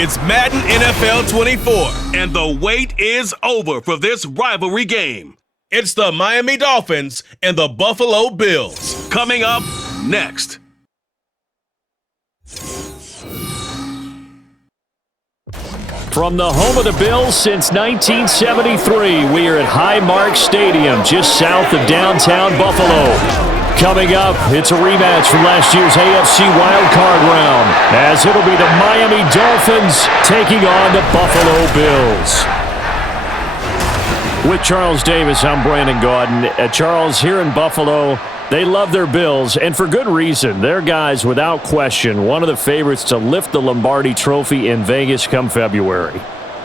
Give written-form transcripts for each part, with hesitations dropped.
It's Madden NFL 24, and the wait is over for this rivalry game. It's the Miami Dolphins and the Buffalo Bills. Coming up next. From the home of the Bills since 1973, we are at Highmark Stadium, just south of downtown Buffalo. Coming up, it's a rematch from last year's AFC wildcard round, as it'll be the Miami Dolphins taking on the Buffalo Bills. With Charles Davis, I'm Brandon Gaudin. Charles, here in Buffalo, they love their Bills, and for good reason. Their guys, without question, one of the favorites to lift the Lombardi Trophy in Vegas come February.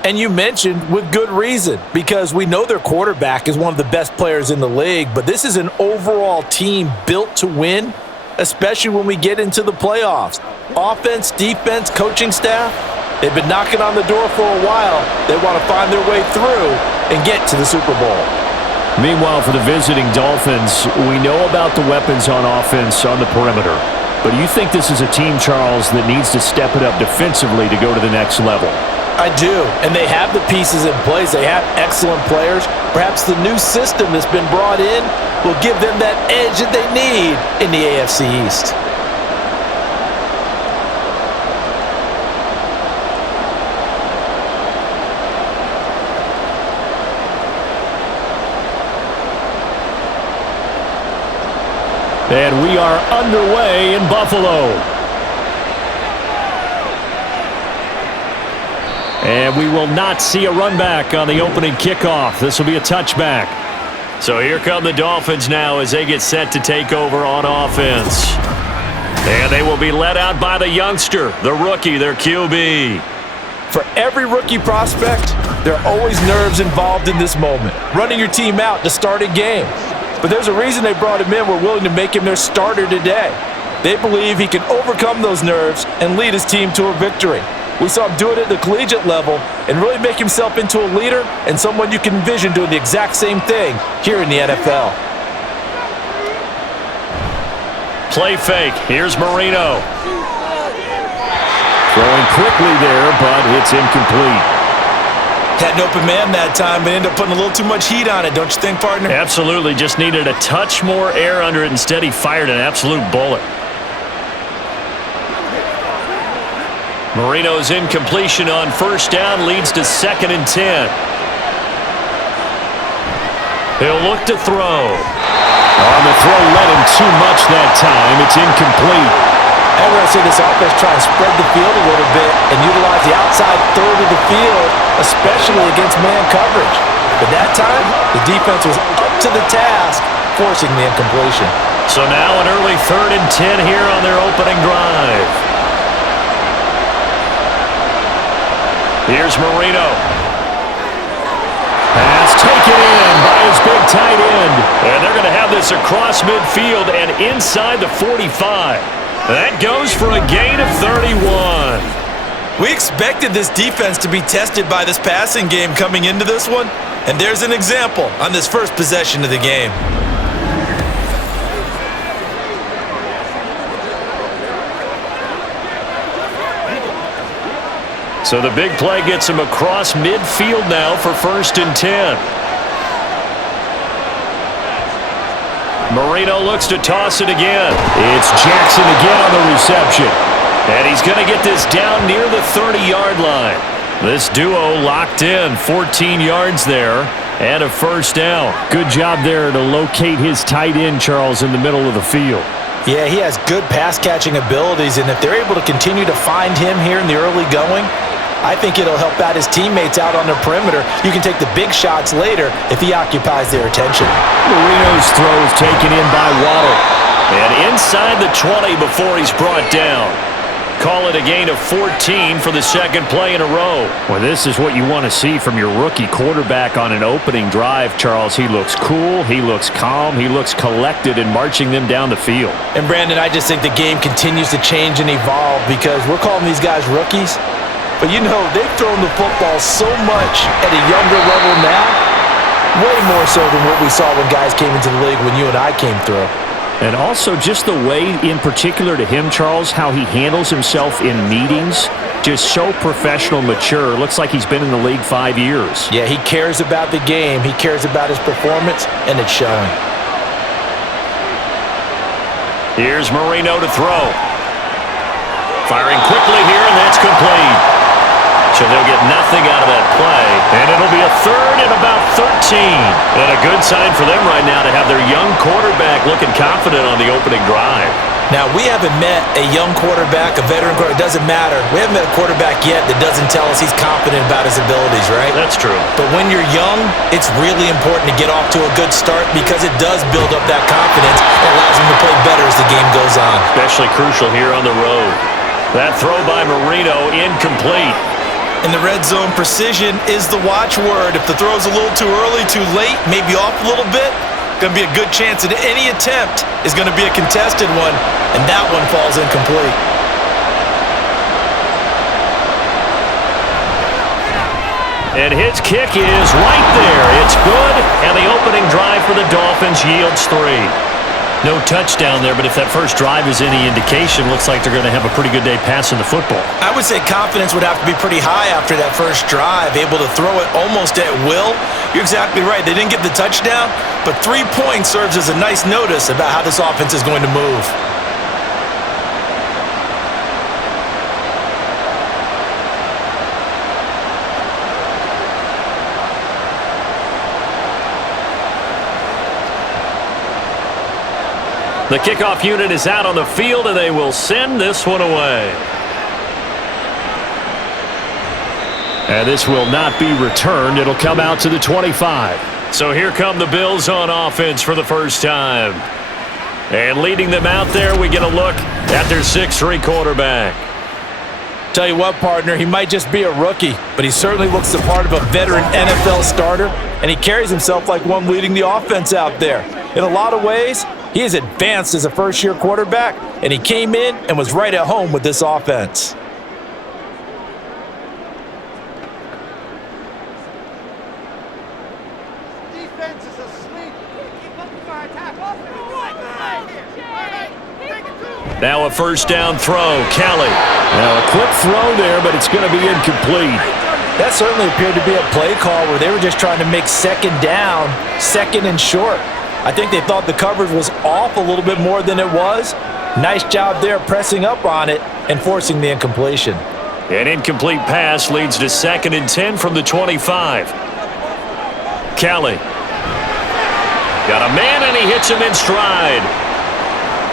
And you mentioned with good reason, because we know their quarterback is one of the best players in the league, but this is an overall team built to win, especially when we get into the playoffs. Offense, defense, coaching staff, they've been knocking on the door for a while. They want to find their way through and get to the Super Bowl. Meanwhile, for the visiting Dolphins, we know about the weapons on offense on the perimeter. But do you think this is a team, Charles, that needs to step it up defensively to go to the next level? I do, and they have the pieces in place. They have excellent players. Perhaps the new system that's been brought in will give them that edge that they need in the AFC East. And we are underway in Buffalo. And we will not see a run back on the opening kickoff. This will be a touchback. So here come the Dolphins now as they get set to take over on offense. And they will be led out by the youngster, the rookie, their QB. For every rookie prospect, there are always nerves involved in this moment. Running your team out to start a game. But there's a reason they brought him in. We're willing to make him their starter today. They believe he can overcome those nerves and lead his team to a victory. We saw him do it at the collegiate level and really make himself into a leader and someone you can envision doing the exact same thing here in the NFL. Play fake. Here's Marino. Throwing quickly there, but it's incomplete. Had an open man that time, but ended up putting a little too much heat on it, don't you think, partner? Absolutely. Just needed a touch more air under it. Instead, he fired an absolute bullet. Marino's incompletion on first down leads to 2nd and 10. He'll look to throw. On the throw, led him too much that time. It's incomplete. I'm going to see this offense try to spread the field a little bit and utilize the outside third of the field, especially against man coverage. But that time, the defense was up to the task, forcing the incompletion. So now an early 3rd and 10 here on their opening drive. Here's Marino. Pass taken in by his big tight end. And they're going to have this across midfield and inside the 45. That goes for a gain of 31. We expected this defense to be tested by this passing game coming into this one. And there's an example on this first possession of the game. So the big play gets him across midfield now for 1st and 10. Marino looks to toss it again. It's Jackson again on the reception. And he's going to get this down near the 30-yard line. This duo locked in, 14 yards there, and a 1st down. Good job there to locate his tight end, Charles, in the middle of the field. Yeah, he has good pass-catching abilities, and if they're able to continue to find him here in the early going, I think it'll help out his teammates out on the perimeter. You can take the big shots later if he occupies their attention. Marino's throw is taken in by Waddle. And inside the 20 before he's brought down. Call it a gain of 14 for the 2nd play in a row. Well, this is what you want to see from your rookie quarterback on an opening drive, Charles. He looks cool, he looks calm, he looks collected in marching them down the field. And, Brandon, I just think the game continues to change and evolve because we're calling these guys rookies. But, you know, they've thrown the football so much at a younger level now, way more so than what we saw when guys came into the league when you and I came through. And also just the way, in particular to him, Charles, how he handles himself in meetings. just so professional, mature. Looks like he's been in the league 5 years. Yeah, he cares about the game. He cares about his performance, and it's showing. Here's Marino to throw. Firing quickly here, and that's complete. So they'll get nothing out of that play, and it'll be a third and about 13. And a good sign for them right now to have their young quarterback looking confident on the opening drive. Now, we haven't met a young quarterback, a veteran quarterback. It doesn't matter. We haven't met a quarterback yet that doesn't tell us he's confident about his abilities, right? That's true. But when you're young, it's really important to get off to a good start because it does build up that confidence and allows him to play better as the game goes on. Especially crucial here on the road. That throw by Marino, incomplete. In the red zone, precision is the watchword. If the throw's a little too early, too late, maybe off a little bit, going to be a good chance that any attempt is going to be a contested one, and that one falls incomplete. And his kick is right there. It's good, and the opening drive for the Dolphins yields 3. No touchdown there, but if that first drive is any indication, looks like they're going to have a pretty good day passing the football. I would say confidence would have to be pretty high after that first drive, able to throw it almost at will. You're exactly right. They didn't get the touchdown, but 3 points serves as a nice notice about how this offense is going to move. The kickoff unit is out on the field, and they will send this one away. And this will not be returned. It'll come out to the 25. So here come the Bills on offense for the first time. And leading them out there, we get a look at their 6'3" quarterback. Tell you what, partner, he might just be a rookie, but he certainly looks the part of a veteran NFL starter, and he carries himself like one leading the offense out there. In a lot of ways, he is advanced as a first-year quarterback, and he came in and was right at home with this offense. Defense is asleep. Now a first down throw, Kelly. Now a quick throw there, but it's going to be incomplete. That certainly appeared to be a play call where they were just trying to make second down, second and short. I think they thought the coverage was off a little bit more than it was. Nice job there pressing up on it and forcing the incompletion. An incomplete pass leads to 2nd and 10 from the 25. Kelly. Got a man, and he hits him in stride.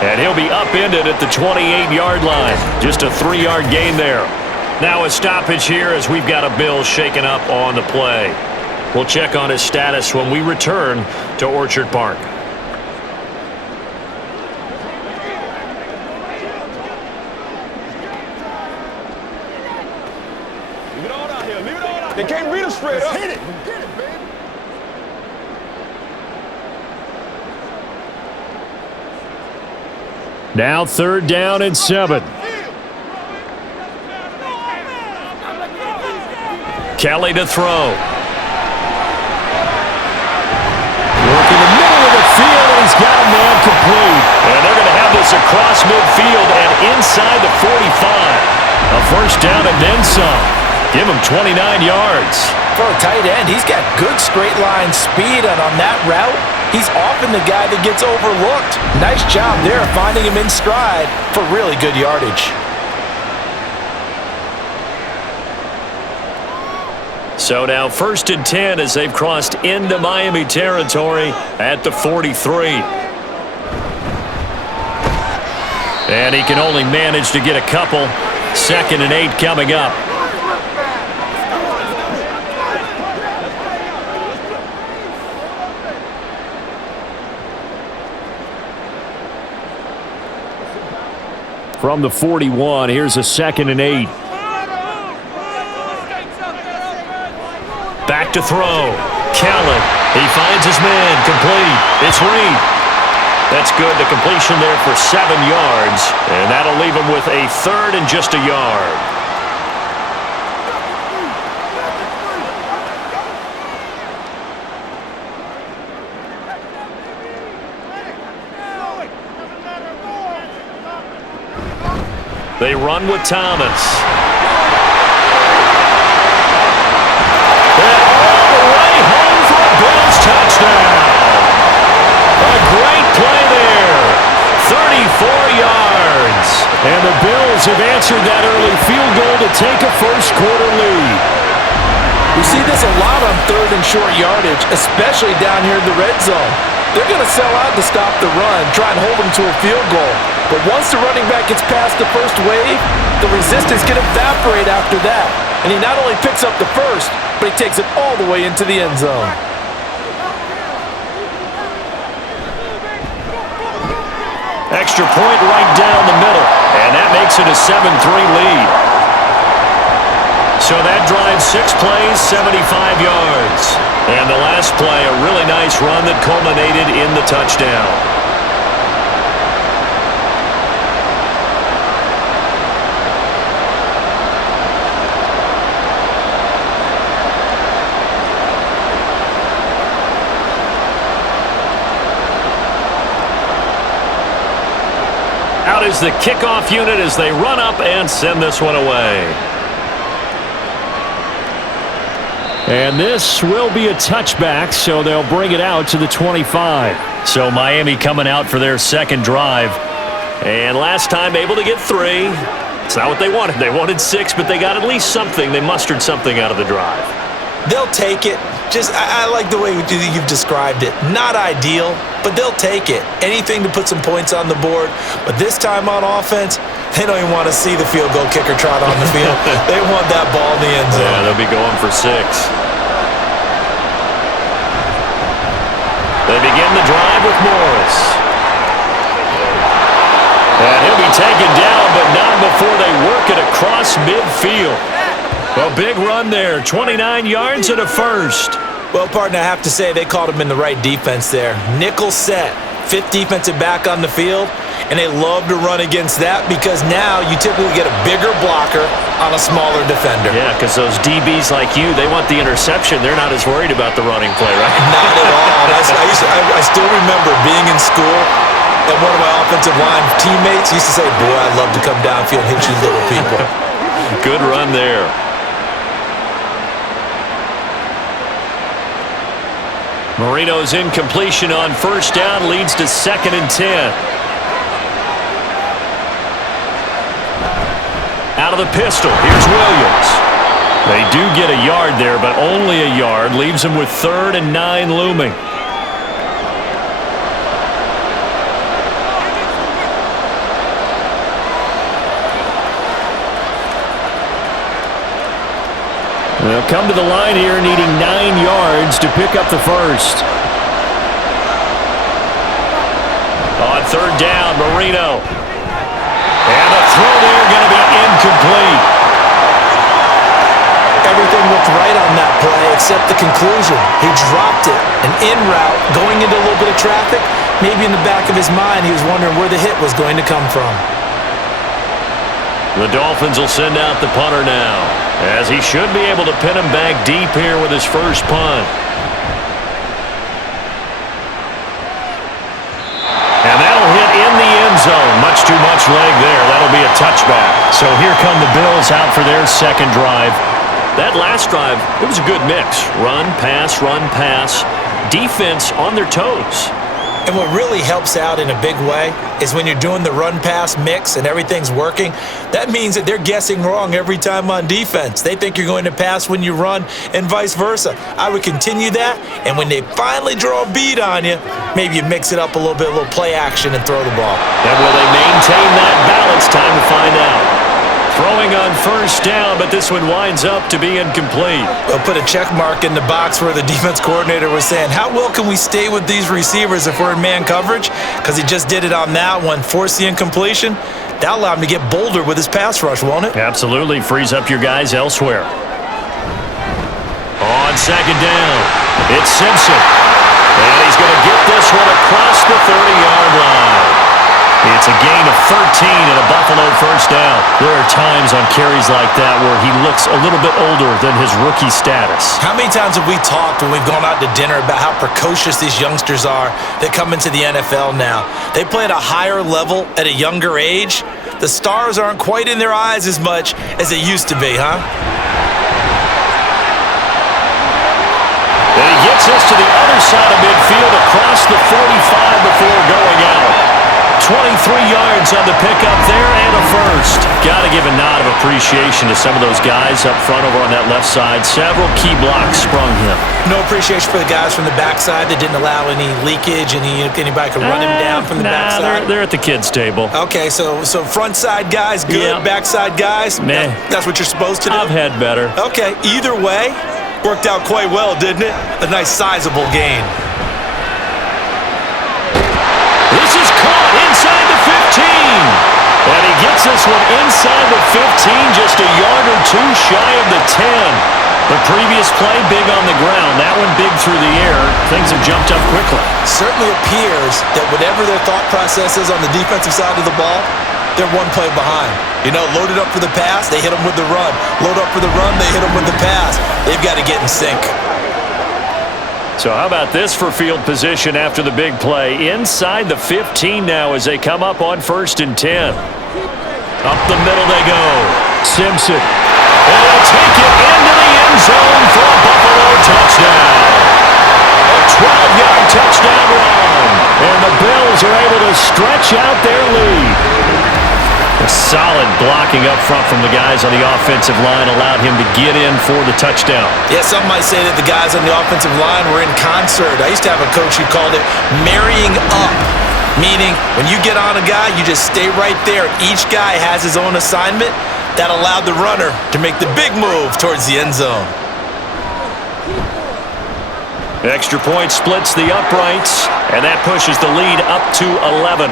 And he'll be upended at the 28-yard line. Just a 3-yard gain there. Now a stoppage here as we've got a Bill shaken up on the play. We'll check on his status when we return to Orchard Park. Leave it all out here. Leave it all out. They can't read us straight up. Hit it. Get it, baby. Now 3rd down and 7. Kelly to throw. Working the middle of the field, and he's got a man complete. And they're going to have this across midfield and inside the 45. A first down and then some. Give him 29 yards. For a tight end, he's got good straight line speed, and on that route, he's often the guy that gets overlooked. Nice job there finding him in stride for really good yardage. So now 1st and 10 as they've crossed into Miami territory at the 43. And he can only manage to get a couple. 2nd and 8 coming up. From the 41, here's a 2nd and 8. Back to throw. Kelly. He finds his man. Complete. It's Reed. That's good. The completion there for 7 yards. And that'll leave him with a 3rd and just a yard. They run with Thomas. have answered that early field goal to take a first-quarter lead. We see this a lot on third and short yardage, especially down here in the red zone. They're going to sell out to stop the run, try and hold them to a field goal. But once the running back gets past the first wave, the resistance can evaporate after that. And he not only picks up the first, but he takes it all the way into the end zone. Extra point right down the middle, and that makes it a 7-3 lead. So that drives 6 plays, 75 yards. And the last play, a really nice run that culminated in the touchdown. Out is the kickoff unit as they run up and send this one away. And this will be a touchback, so they'll bring it out to the 25. So Miami coming out for their second drive. And last time able to get 3. It's not what they wanted. They wanted 6, but they got at least something. They mustered something out of the drive. They'll take it. I like the way you've described it. Not ideal, but they'll take it. Anything to put some points on the board. But this time on offense, they don't even want to see the field goal kicker trot on the field. They want that ball in the end zone. Yeah, they'll be going for 6. They begin the drive with Morris. And he'll be taken down, but not before they work it across midfield. A big run there, 29 yards and a first. Well, partner, I have to say they called him in the right defense there. Nickel set, 5th defensive back on the field, and they love to run against that because now you typically get a bigger blocker on a smaller defender. Yeah, because those DBs like you, they want the interception. They're not as worried about the running play, right? Not at all. I still remember being in school, and one of my offensive line teammates used to say, boy, I'd love to come downfield and hit you little people. Good run there. Marino's incompletion on first down leads to 2nd and 10. Out of the pistol, here's Williams. They do get a yard there, but only a yard. Leaves them with 3rd and 9 looming. They'll come to the line here needing 9 yards to pick up the first. On 3rd down, Marino. And the throw there going to be incomplete. Everything looked right on that play except the conclusion. He dropped it. An in route, going into a little bit of traffic. Maybe in the back of his mind he was wondering where the hit was going to come from. The Dolphins will send out the punter now, as he should be able to pin him back deep here with his first punt. And that'll hit in the end zone. Much too much leg there. That'll be a touchback. So here come the Bills out for their second drive. That last drive, it was a good mix. Run, pass, defense on their toes. And what really helps out in a big way is when you're doing the run-pass mix and everything's working, that means that they're guessing wrong every time on defense. They think you're going to pass when you run and vice versa. I would continue that, and when they finally draw a bead on you, maybe you mix it up a little bit, a little play action and throw the ball. And will they maintain that balance? Time to find out. Throwing on first down, but this one winds up to be incomplete. They'll put a check mark in the box where the defense coordinator was saying, how well can we stay with these receivers if we're in man coverage? Because he just did it on that one, forced the incompletion. That'll allow him to get bolder with his pass rush, won't it? Absolutely. Frees up your guys elsewhere. On second down, it's Simpson. And he's going to get this one across the 30-yard line. It's a gain of 13 and a Buffalo first down. There are times on carries like that where he looks a little bit older than his rookie status. How many times have we talked when we've gone out to dinner about how precocious these youngsters are that come into the NFL now? They play at a higher level at a younger age. The stars aren't quite in their eyes as much as they used to be, huh? And he gets us to the other side of midfield across the 45 before going out. 24 3 yards on the pickup there and a first. Got to give a nod of appreciation to some of those guys up front over on that left side. Several key blocks sprung him. No appreciation for the guys from the backside that didn't allow any leakage, and anybody could run him down from the backside. They're at the kids' table. Okay, so front side guys, good. Yeah. Backside guys, Meh. That's what you're supposed to do? I've had better. Okay, either way, worked out quite well, didn't it? A nice sizable gain. This is caught inside the 15. And he gets this one inside the 15, just a yard or two shy of the 10. The previous play, big on the ground. That one big through the air. Things have jumped up quickly. Certainly appears that whatever their thought process is on the defensive side of the ball, they're one play behind. You know, loaded up for the pass, they hit them with the run. Load up for the run, they hit them with the pass. They've got to get in sync. So how about this for field position after the big play? Inside the 15 now as they come up on 1st and 10. Up the middle they go. Simpson. And they'll take it into the end zone for a Buffalo touchdown. A 12-yard touchdown run. And the Bills are able to stretch out their lead. A solid blocking up front from the guys on the offensive line allowed him to get in for the touchdown. Yeah, some might say that the guys on the offensive line were in concert. I used to have a coach who called it marrying up, meaning when you get on a guy, you just stay right there. Each guy has his own assignment. That allowed the runner to make the big move towards the end zone. Extra point splits the uprights, and that pushes the lead up to 11.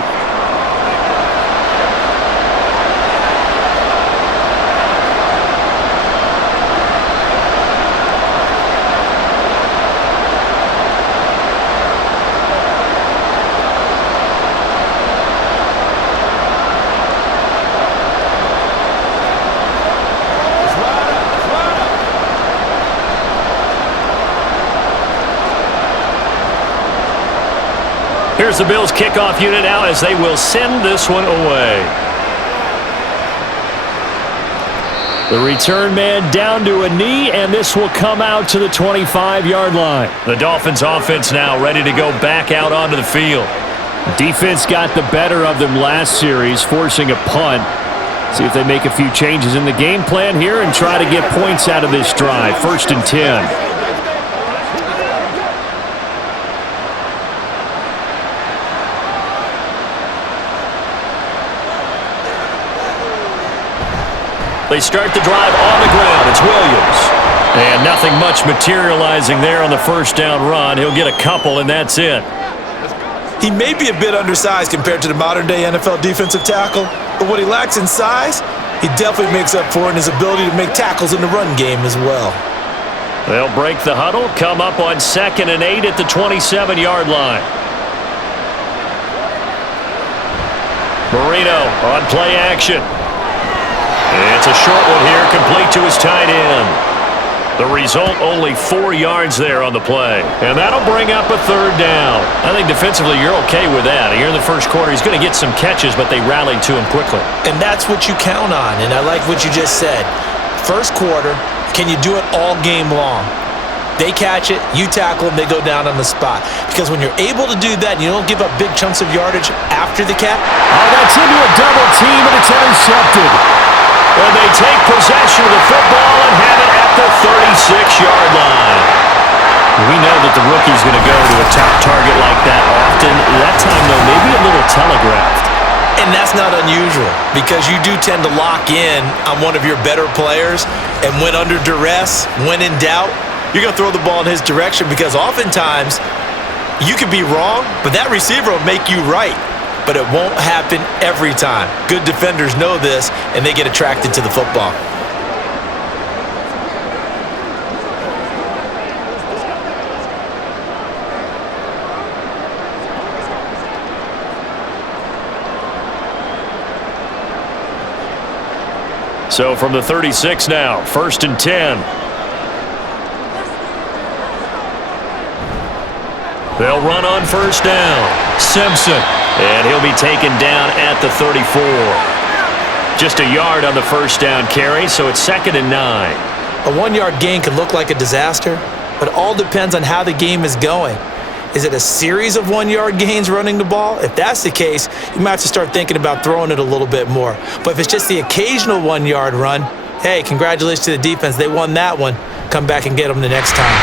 Here's the Bills kickoff unit now as they will send this one away. The return man down to a knee, and this will come out to the 25-yard line. The Dolphins offense now ready to go back out onto the field. Defense got the better of them last series, forcing a punt. See if they make a few changes in the game plan here and try to get points out of this drive. 1st and 10. They start the drive on the ground. It's Williams. And nothing much materializing there on the first down run. He'll get a couple, and that's it. He may be a bit undersized compared to the modern-day NFL defensive tackle, but what he lacks in size, he definitely makes up for in his ability to make tackles in the run game as well. They'll break the huddle, come up on 2nd and 8 at the 27-yard line. Marino on play action. It's a short one here, complete to his tight end. The result, only 4 yards there on the play. And that'll bring up a 3rd down. I think defensively you're okay with that. Here in the first quarter, he's going to get some catches, but they rallied to him quickly. And that's what you count on, and I like what you just said. First quarter, can you do it all game long? They catch it, you tackle them, they go down on the spot. Because when you're able to do that, and you don't give up big chunks of yardage after the catch. Oh, that's into a double team, and it's intercepted. And they take possession of the football and have it at the 36-yard line. We know that the rookie's going to go to a top target like that often. That time, though, maybe a little telegraphed. And that's not unusual because you do tend to lock in on one of your better players, and when under duress, when in doubt, you're going to throw the ball in his direction because oftentimes you could be wrong, but that receiver will make you right. But it won't happen every time. Good defenders know this, and they get attracted to the football. So from the 36 now, 1st and 10. They'll run on 1st down. Simpson. And he'll be taken down at the 34. Just a yard on the 1st down carry, so it's 2nd and 9. A 1-yard gain can look like a disaster, but it all depends on how the game is going. Is it a series of 1-yard gains running the ball? If that's the case, you might have to start thinking about throwing it a little bit more. But if it's just the occasional 1-yard run, hey, congratulations to the defense. They won that one. Come back and get them the next time.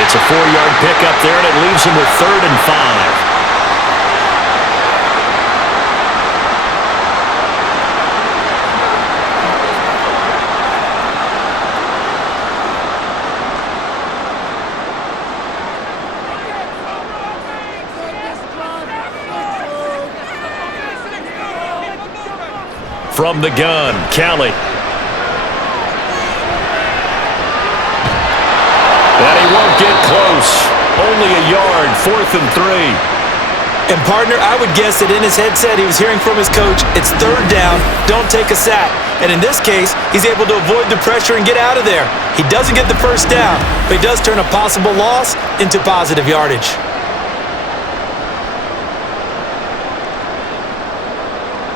It's a 4-yard pickup there, and it leaves them with 3rd and 5. From the gun, Kelly. And he won't get close. Only a yard, 4th and 3. And, partner, I would guess that in his headset he was hearing from his coach, it's 3rd down, don't take a sack. And in this case, he's able to avoid the pressure and get out of there. He doesn't get the first down, but he does turn a possible loss into positive yardage.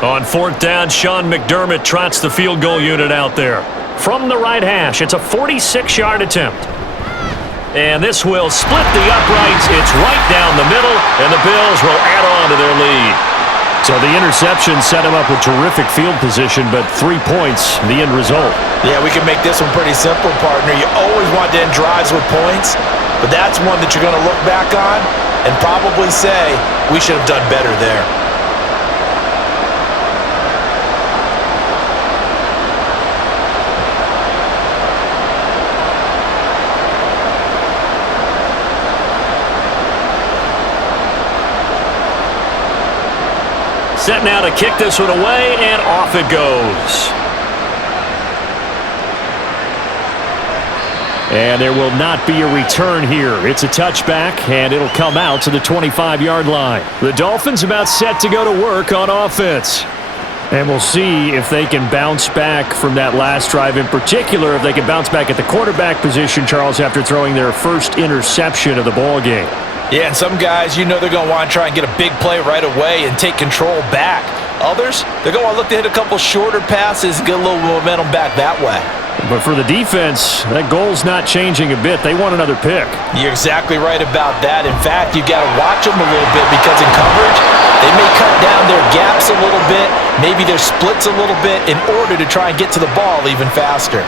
On 4th down, Sean McDermott trots the field goal unit out there. From the right hash, it's a 46-yard attempt. And this will split the uprights. It's right down the middle, and the Bills will add on to their lead. So the interception set him up with terrific field position, but 3 points, the end result. Yeah, we can make this one pretty simple, partner. You always want to end drives with points, but that's one that you're going to look back on and probably say, we should have done better there. Set now to kick this one away, and off it goes. And there will not be a return here. It's a touchback, and it'll come out to the 25-yard line. The Dolphins about set to go to work on offense. And we'll see if they can bounce back from that last drive, in particular, if they can bounce back at the quarterback position, Charles, after throwing their first interception of the ballgame. Yeah, and some guys, you know they're going to want to try and get a big play right away and take control back. Others, they're going to want to look to hit a couple shorter passes and get a little momentum back that way. But for the defense, that goal's not changing a bit. They want another pick. You're exactly right about that. In fact, you got to watch them a little bit because in coverage, they may cut down their gaps a little bit, maybe their splits a little bit in order to try and get to the ball even faster.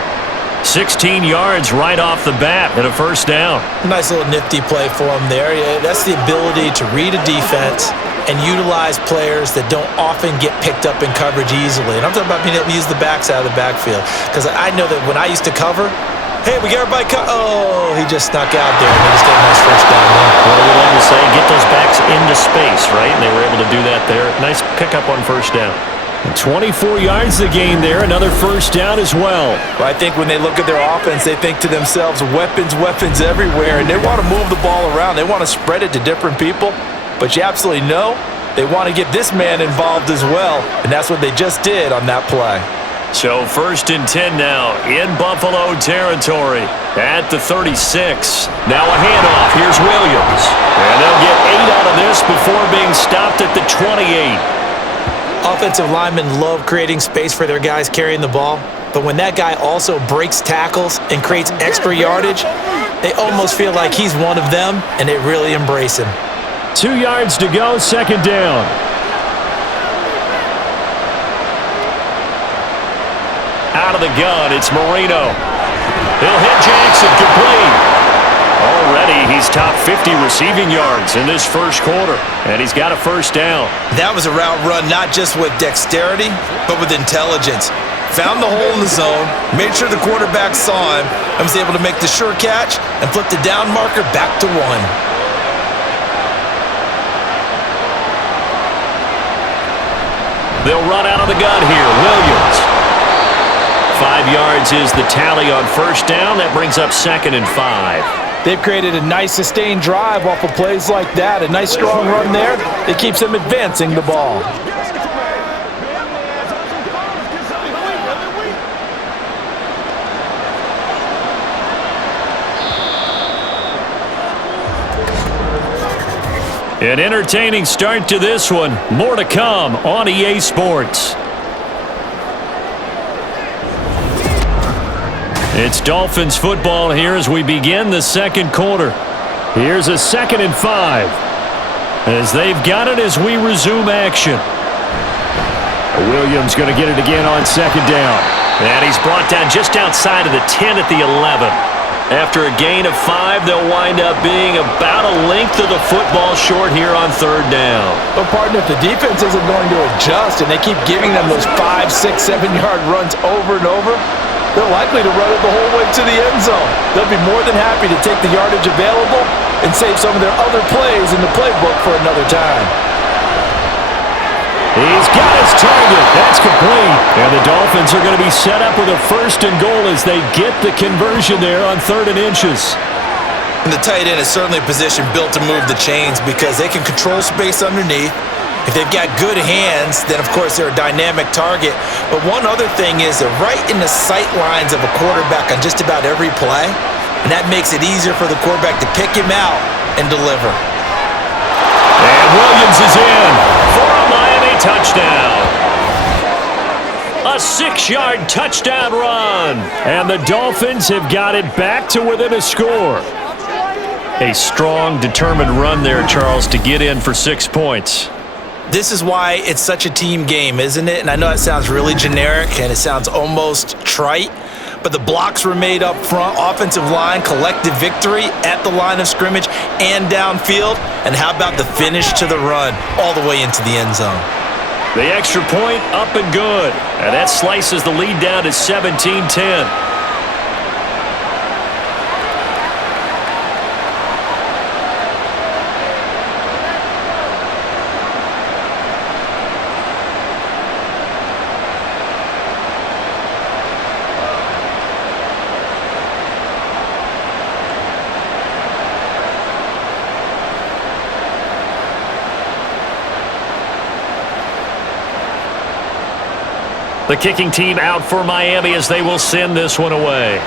16 yards right off the bat and a first down. Nice little nifty play for him there. Yeah, that's the ability to read a defense and utilize players that don't often get picked up in coverage easily. And I'm talking about being able to use the backs out of the backfield. Because I know that when I used to cover, hey, we got everybody oh, he just snuck out there and they just got a nice first down there. Well, we like to say, get those backs into space, right? And they were able to do that there. Nice pickup on first down. 24 yards the gain there, another first down as well. I think when they look at their offense, they think to themselves, weapons, weapons everywhere, and they want to move the ball around. They want to spread it to different people, but you absolutely know they want to get this man involved as well, and that's what they just did on that play. So 1st and 10 now in Buffalo territory at the 36. Now a handoff. Here's Williams, and they'll get 8 out of this before being stopped at the 28. Offensive linemen love creating space for their guys carrying the ball, but when that guy also breaks tackles and creates extra yardage, they almost feel like he's one of them, and they really embrace him. 2 yards to go, second down. Out of the gun, it's Marino. He'll hit Jackson, complete. Already, he's top 50 receiving yards in this first quarter, and he's got a first down. That was a route run not just with dexterity, but with intelligence. Found the hole in the zone, made sure the quarterback saw him, and was able to make the sure catch and flip the down marker back to 1. They'll run out of the gun here. Williams. 5 yards is the tally on first down. That brings up 2nd and 5. They've created a nice sustained drive off of plays like that. A nice strong run there. It keeps them advancing the ball. An entertaining start to this one. More to come on EA Sports. It's Dolphins football here as we begin the second quarter. Here's a 2nd and 5. As they've got it as we resume action. Williams going to get it again on 2nd down. And he's brought down just outside of the 10 at the 11. After a gain of 5, they'll wind up being about a length of the football short here on 3rd down. But, partner, if the defense isn't going to adjust and they keep giving them those 5, 6, 7-yard runs over and over, they're likely to run it the whole way to the end zone. They'll be more than happy to take the yardage available and save some of their other plays in the playbook for another time. He's got his target. That's complete. And the Dolphins are going to be set up with a 1st and goal as they get the conversion there on 3rd and inches. And the tight end is certainly a position built to move the chains because they can control space underneath. If they've got good hands, then, of course, they're a dynamic target. But one other thing is they're right in the sight lines of a quarterback on just about every play, and that makes it easier for the quarterback to pick him out and deliver. And Williams is in for a Miami touchdown. A 6-yard touchdown run. And the Dolphins have got it back to within a score. A strong, determined run there, Charles, to get in for 6 points. This is why it's such a team game, isn't it? And I know that sounds really generic and it sounds almost trite, but the blocks were made up front, offensive line, collective victory at the line of scrimmage and downfield. And how about the finish to the run all the way into the end zone? The extra point up and good. And that slices the lead down to 17-10. The kicking team out for Miami as they will send this one away.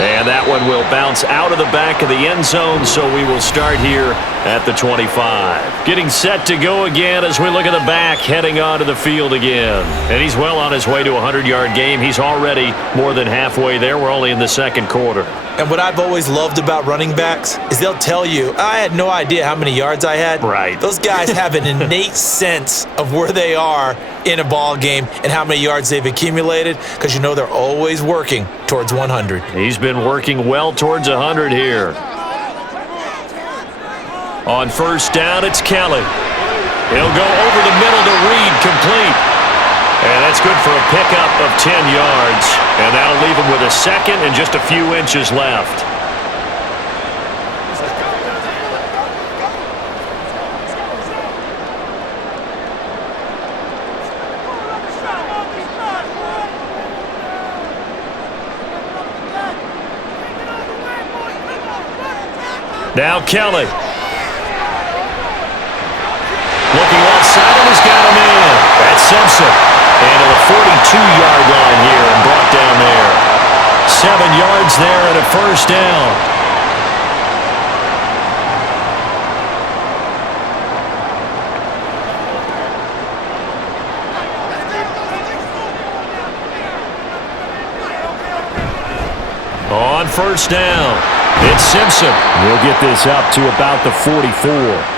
And that one will bounce out of the back of the end zone, so we will start here at the 25. Getting set to go again as we look at the back, heading onto the field again. And he's well on his way to a 100-yard game. He's already more than halfway there. We're only in the 2nd quarter. And what I've always loved about running backs is they'll tell you, I had no idea how many yards I had. Right. Those guys have an innate sense of where they are in a ball game and how many yards they've accumulated because you know they're always working towards 100. He's been working well towards 100 here. On 1st down, it's Kelly. He'll go over the middle to Reed, complete. And that's good for a pickup of 10 yards. And that'll leave him with a 2nd and just a few inches left. Now Kelly. Looking outside and he's got him in. That's Simpson. And to the 42-yard line here and brought down there. 7 yards there and a 1st down. On 1st down, it's Simpson. He'll get this up to about the 44.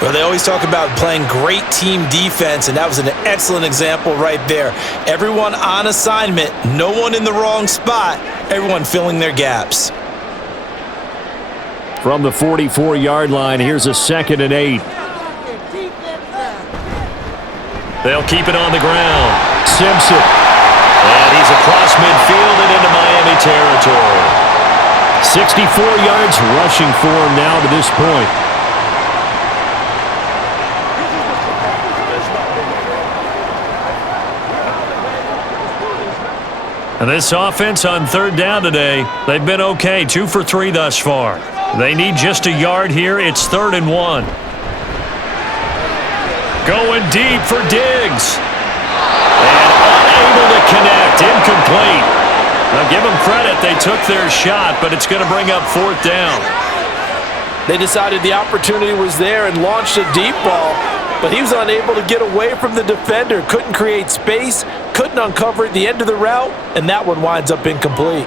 Well, they always talk about playing great team defense, and that was an excellent example right there. Everyone on assignment, no one in the wrong spot, everyone filling their gaps. From the 44-yard line, here's a 2nd and 8. They'll keep it on the ground. Simpson. And he's across midfield and into Miami territory. 64 yards rushing for him now to this point. And this offense on 3rd down today, they've been okay. 2 for 3 thus far. They need just a yard here. It's 3rd and 1. Going deep for Diggs. And unable to connect. Incomplete. Now give them credit. They took their shot, but it's going to bring up 4th down. They decided the opportunity was there and launched a deep ball, but he was unable to get away from the defender. Couldn't create space, couldn't uncover at the end of the route, and that one winds up incomplete.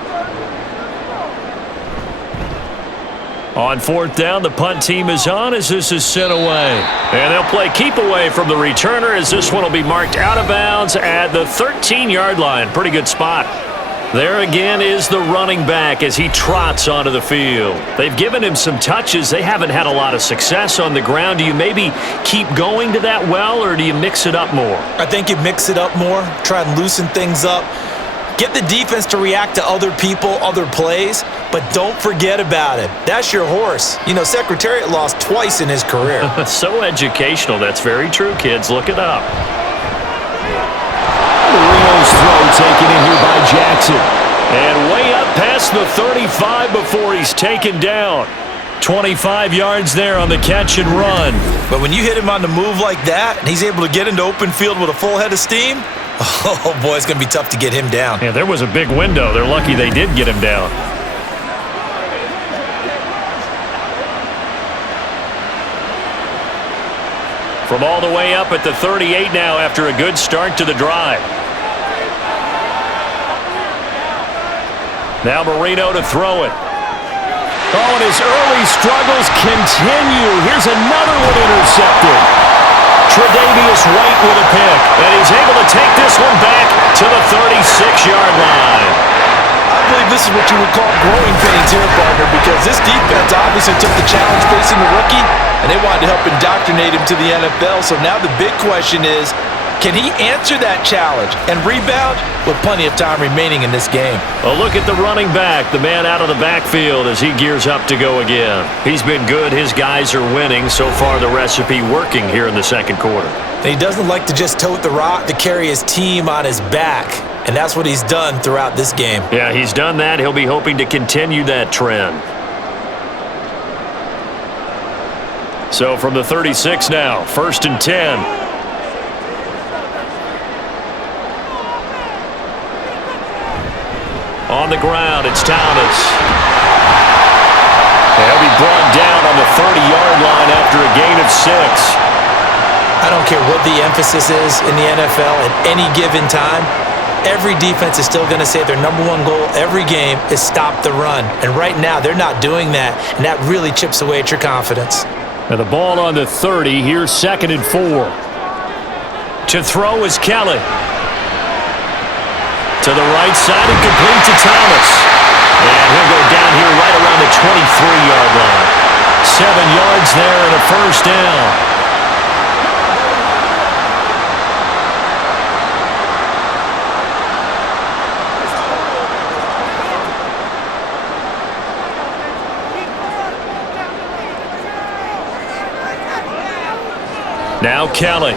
On fourth down, the punt team is on as this is sent away. And they'll play keep away from the returner as this one will be marked out of bounds at the 13-yard line. Pretty good spot. There again is the running back as he trots onto the field. They've given him some touches. They haven't had a lot of success on the ground. Do you maybe keep going to that well, or do you mix it up more? I think you mix it up more, try and loosen things up. Get the defense to react to other people, other plays, but don't forget about it. That's your horse. You know, Secretariat lost twice in his career. So educational. That's very true, kids. Look it up. Marino's throw taken in here by Jackson. And way up past the 35 before he's taken down. 25 yards there on the catch and run. But when you hit him on the move like that, and he's able to get into open field with a full head of steam, oh, boy, it's going to be tough to get him down. Yeah, there was a big window. They're lucky they did get him down. From all the way up at the 38 now after a good start to the drive. Now Marino to throw it. Oh, and his early struggles continue. Here's another one intercepted. Tre'Davious White with a pick, and he's able to take this one back to the 36-yard line. I believe this is what you would call growing pains here, partner, because this defense obviously took the challenge facing the rookie, and they wanted to help indoctrinate him to the NFL. So now the big question is, can he answer that challenge and rebound with plenty of time remaining in this game? A look at the running back, the man out of the backfield as he gears up to go again. He's been good. His guys are winning. So far, the recipe working here in the second quarter. And he doesn't like to just tote the rock to carry his team on his back, and that's what he's done throughout this game. Yeah, he's done that. He'll be hoping to continue that trend. So from the 36 now, 1st and 10. On the ground, it's Thomas. He'll be brought down on the 30-yard line after a gain of 6. I don't care what the emphasis is in the NFL at any given time. Every defense is still going to say their number one goal every game is stop the run. And right now, they're not doing that, and that really chips away at your confidence. And the ball on the 30, here's 2nd and 4. To throw is Kelly. To the right side and complete to Thomas. And he'll go down here right around the 23-yard line. 7 yards there and a first down. Now Kelly.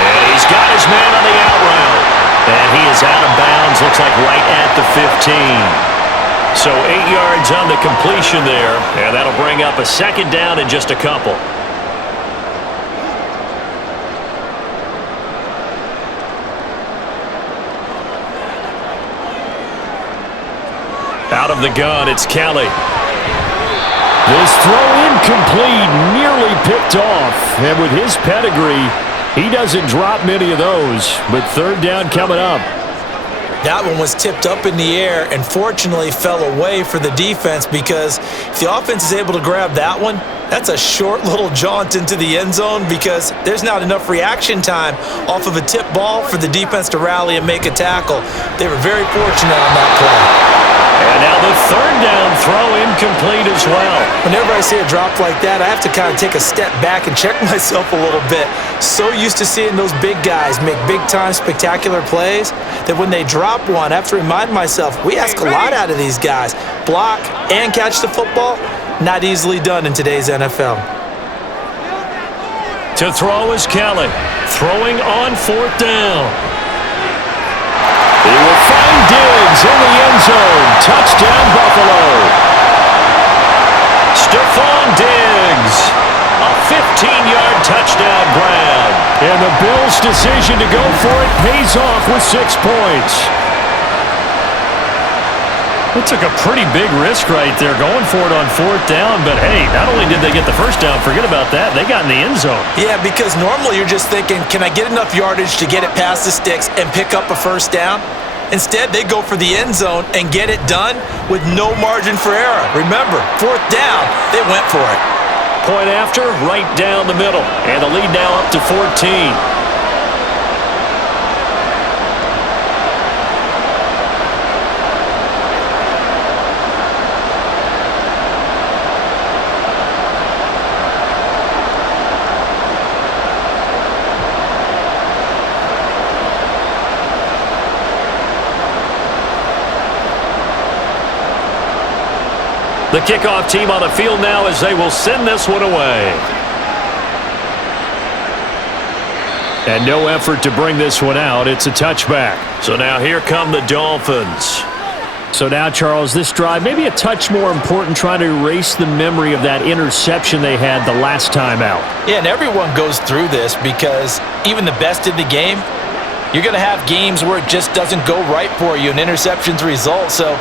And he's got his man on the out route. And he is out of bounds, looks like right at the 15. So 8 yards on the completion there. And that'll bring up a 2nd down in just a couple. Out of the gun, it's Kelly. This throw incomplete, nearly picked off. And with his pedigree, he doesn't drop many of those. But 3rd down coming up. That one was tipped up in the air and fortunately fell away for the defense, because if the offense is able to grab that one, that's a short little jaunt into the end zone, because there's not enough reaction time off of a tip ball for the defense to rally and make a tackle. They were very fortunate on that play. And now the 3rd down throw incomplete as well. Whenever I see a drop like that, I have to kind of take a step back and check myself a little bit. So used to seeing those big guys make big-time spectacular plays that when they drop one, I have to remind myself, we ask a lot out of these guys. Block and catch the football, not easily done in today's NFL. To throw is Kelly, throwing on 4th down. He will find Diggs in the end zone. Touchdown, Buffalo. Stephon Diggs. A 15-yard touchdown grab. And the Bills' decision to go for it pays off with 6 points. They took a pretty big risk right there going for it on 4th down. But, hey, not only did they get the first down, forget about that, they got in the end zone. Yeah, because normally you're just thinking, can I get enough yardage to get it past the sticks and pick up a first down? Instead, they go for the end zone and get it done with no margin for error. Remember, 4th down, they went for it. Point after, right down the middle. And the lead now up to 14. The kickoff team on the field now as they will send this one away. And no effort to bring this one out. It's a touchback. So now here come the Dolphins. So now, Charles, this drive maybe a touch more important, trying to erase the memory of that interception they had the last time out. Yeah, and everyone goes through this because even the best in the game, you're going to have games where it just doesn't go right for you and interceptions result. So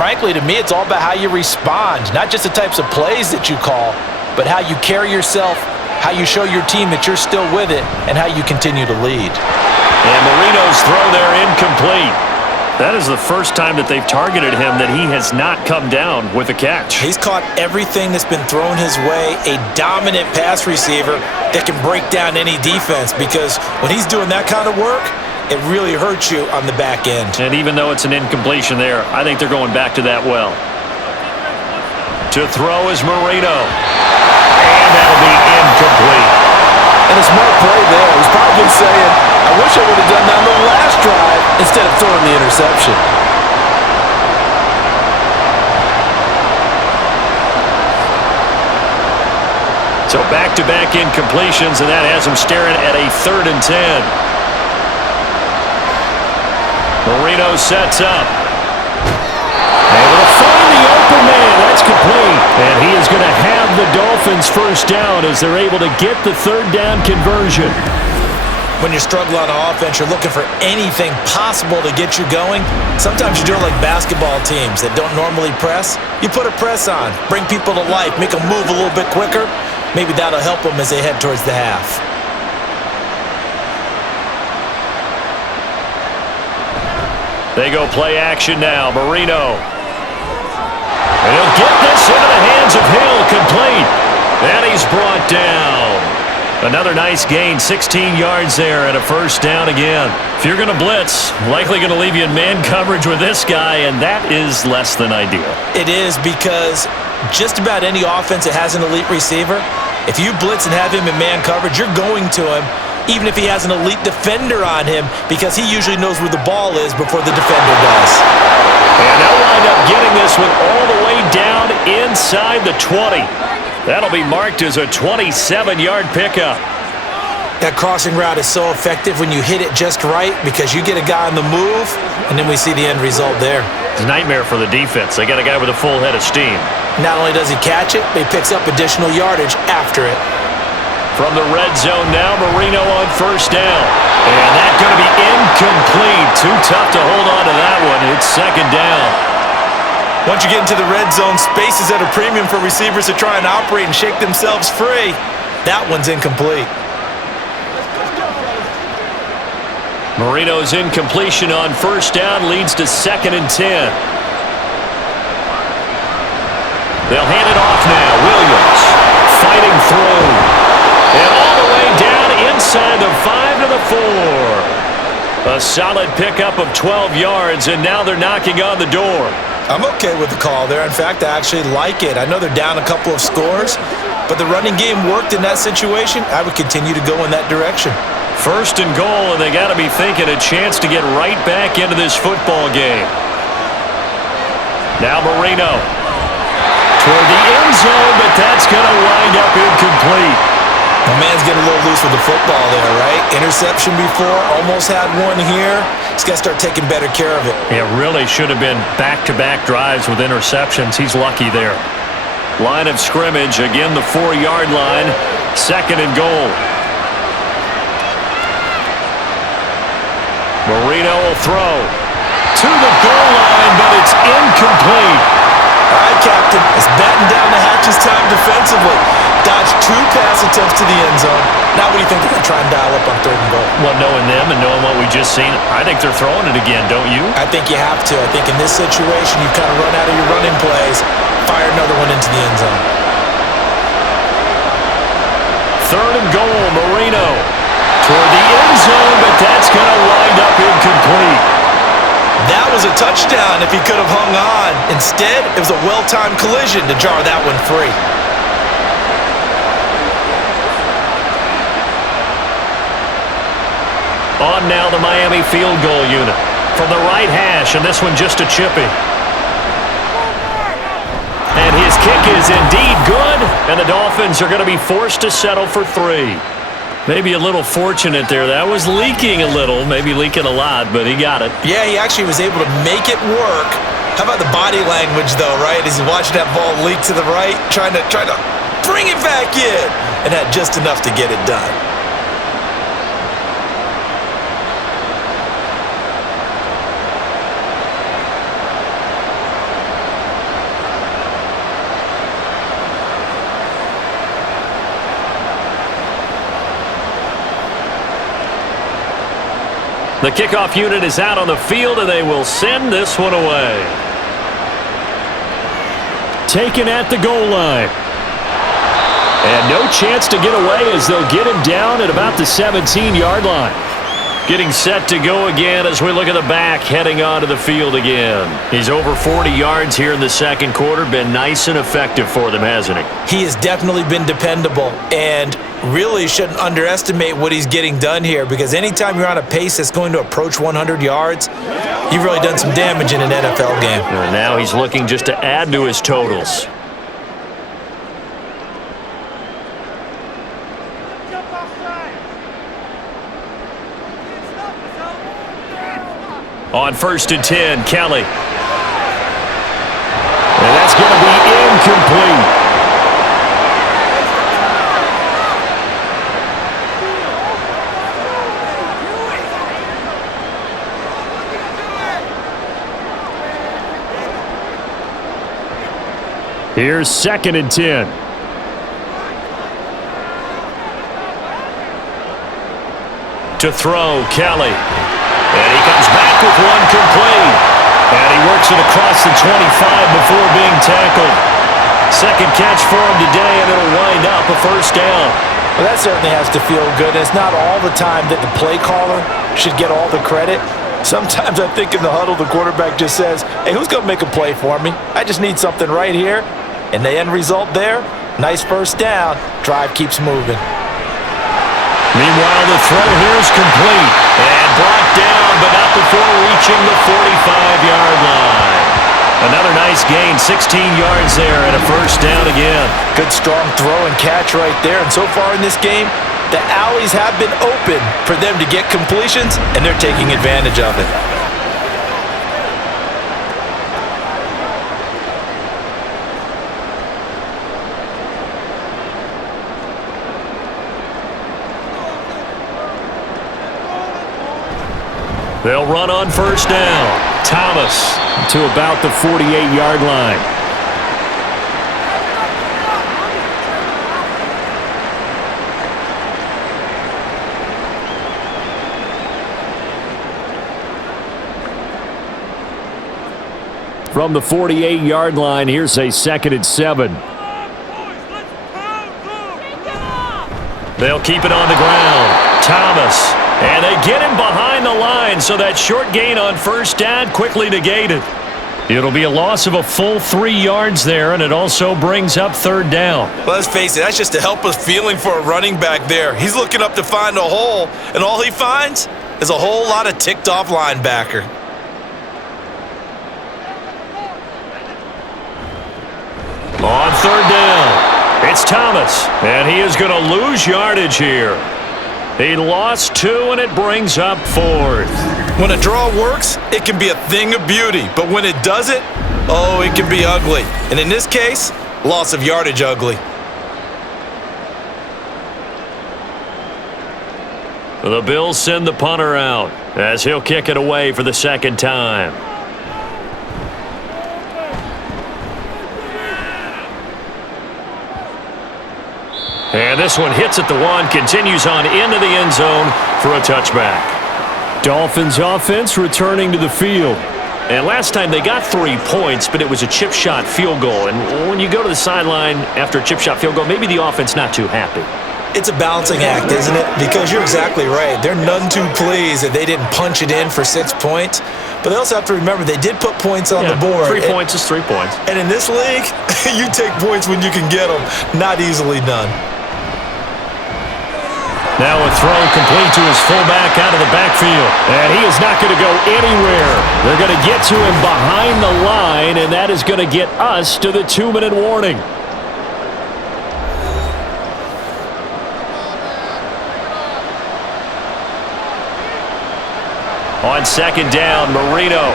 frankly, to me, it's all about how you respond, not just the types of plays that you call, but how you carry yourself, how you show your team that you're still with it, and how you continue to lead. And Marino's throw there incomplete. That is the first time that they've targeted him that he has not come down with a catch. He's caught everything that's been thrown his way, a dominant pass receiver that can break down any defense, because when he's doing that kind of work, it really hurts you on the back end. And even though it's an incompletion there, I think they're going back to that well. To throw is Marino. And that'll be incomplete. And a smart play there. He's probably saying, I wish I would have done that on the last drive instead of throwing the interception. So back-to-back incompletions, and that has him staring at a 3rd and 10. Marino sets up. Able to find the open man. That's complete. And he is going to have the Dolphins first down as they're able to get the 3rd down conversion. When you're struggling on offense, you're looking for anything possible to get you going. Sometimes you do it like basketball teams that don't normally press. You put a press on, bring people to life, make them move a little bit quicker. Maybe that'll help them as they head towards the half. They go play action now. Marino. And he'll get this into the hands of Hill, complete. And he's brought down. Another nice gain, 16 yards there and a first down again. If you're going to blitz, likely going to leave you in man coverage with this guy, and that is less than ideal. It is, because just about any offense that has an elite receiver, if you blitz and have him in man coverage, you're going to him, even if he has an elite defender on him, because he usually knows where the ball is before the defender does. And they'll wind up getting this one all the way down inside the 20. That'll be marked as a 27-yard pickup. That crossing route is so effective when you hit it just right, because you get a guy on the move, and then we see the end result there. It's a nightmare for the defense. They got a guy with a full head of steam. Not only does he catch it, but he picks up additional yardage after it. From the red zone now, Marino on first down. And that's going to be incomplete. Too tough to hold on to that one. It's 2nd down. Once you get into the red zone, space is at a premium for receivers to try and operate and shake themselves free. That one's incomplete. Marino's incompletion on first down leads to 2nd and 10. They'll hand it off now. Williams fighting through. And all the way down inside the 5 to the 4. A solid pickup of 12 yards, and now they're knocking on the door. I'm okay with the call there. In fact, I actually like it. I know they're down a couple of scores, but the running game worked in that situation. I would continue to go in that direction. 1st and goal, and they got to be thinking a chance to get right back into this football game. Now Marino toward the end zone, but that's going to wind up incomplete. The man's getting a little loose with the football there, right? Interception before, almost had one here. He's got to start taking better care of it. It really should have been back-to-back drives with interceptions. He's lucky there. Line of scrimmage, again the 4-yard line, 2nd and goal. Marino will throw to the goal line, but it's incomplete. All right, Captain, it's batten down the hatches time defensively. Dodged 2 pass themselves to the end zone. Now what do you think they're going to try and dial up on 3rd and goal? Well, knowing them and knowing what we just seen, I think they're throwing it again, don't you? I think you have to. I think in this situation, you kind of run out of your running plays, fire another one into the end zone. 3rd and goal, Marino. Toward the end zone, but that's going to wind up incomplete. That was a touchdown if he could have hung on. Instead, it was a well-timed collision to jar that one free. On now the Miami field goal unit. From the right hash, and this one just a chippy. And his kick is indeed good, and the Dolphins are going to be forced to settle for 3. Maybe a little fortunate there. That was leaking a little, maybe leaking a lot, but he got it. Yeah, he actually was able to make it work. How about the body language, though, right? As he's watching that ball leak to the right, trying to bring it back in, and had just enough to get it done. The kickoff unit is out on the field, and they will send this one away. Taken at the goal line. And no chance to get away as they'll get him down at about the 17-yard line. Getting set to go again as we look at the back, heading onto the field again. He's over 40 yards here in the second quarter. Been nice and effective for them, hasn't he? He has definitely been dependable, and really shouldn't underestimate what he's getting done here, because anytime you're on a pace that's going to approach 100 yards, you've really done some damage in an NFL game. And now he's looking just to add to his totals. On 1st and 10, Kelly. And that's going to be incomplete. Here's 2nd and 10. To throw, Kelly. And he comes back with one complete. And he works it across the 25 before being tackled. Second catch for him today, and it'll wind up a 1st down. Well, that certainly has to feel good. It's not all the time that the play caller should get all the credit. Sometimes I think in the huddle, the quarterback just says, hey, who's going to make a play for me? I just need something right here. And the end result there, nice 1st down. Drive keeps moving. Meanwhile, the throw here is complete. And brought down, but not before reaching the 45-yard line. Another nice gain, 16 yards there, and a 1st down again. Good strong throw and catch right there. And so far in this game, the alleys have been open for them to get completions, and they're taking advantage of it. They'll run on 1st down. Thomas to about the 48-yard line. From the 48-yard line, here's a 2nd and 7. They'll keep it on the ground. Thomas. And they get him behind the line, so that short gain on 1st down quickly negated. It'll be a loss of a full 3 yards there, and it also brings up 3rd down. Well, let's face it, that's just a helpless feeling for a running back there. He's looking up to find a hole, and all he finds is a whole lot of ticked-off linebacker. On 3rd down, it's Thomas, and he is going to lose yardage here. He lost 2, and it brings up 4th. When a draw works, it can be a thing of beauty. But when it doesn't, oh, it can be ugly. And in this case, loss of yardage ugly. The Bills send the punter out as he'll kick it away for the 2nd time. And this one hits at the 1, continues on into the end zone for a touchback. Dolphins offense returning to the field. And last time they got 3 points, but it was a chip shot field goal. And when you go to the sideline after a chip shot field goal, maybe the offense not too happy. It's a balancing act, isn't it? Because you're exactly right. They're none too pleased that they didn't punch it in for 6 points. But they also have to remember they did put points on the board. 3 points is 3 points. And in this league, you take points when you can get them. Not easily done. Now a throw complete to his fullback out of the backfield. And he is not going to go anywhere. They're going to get to him behind the line, and that is going to get us to the 2-minute warning. On second down, Marino.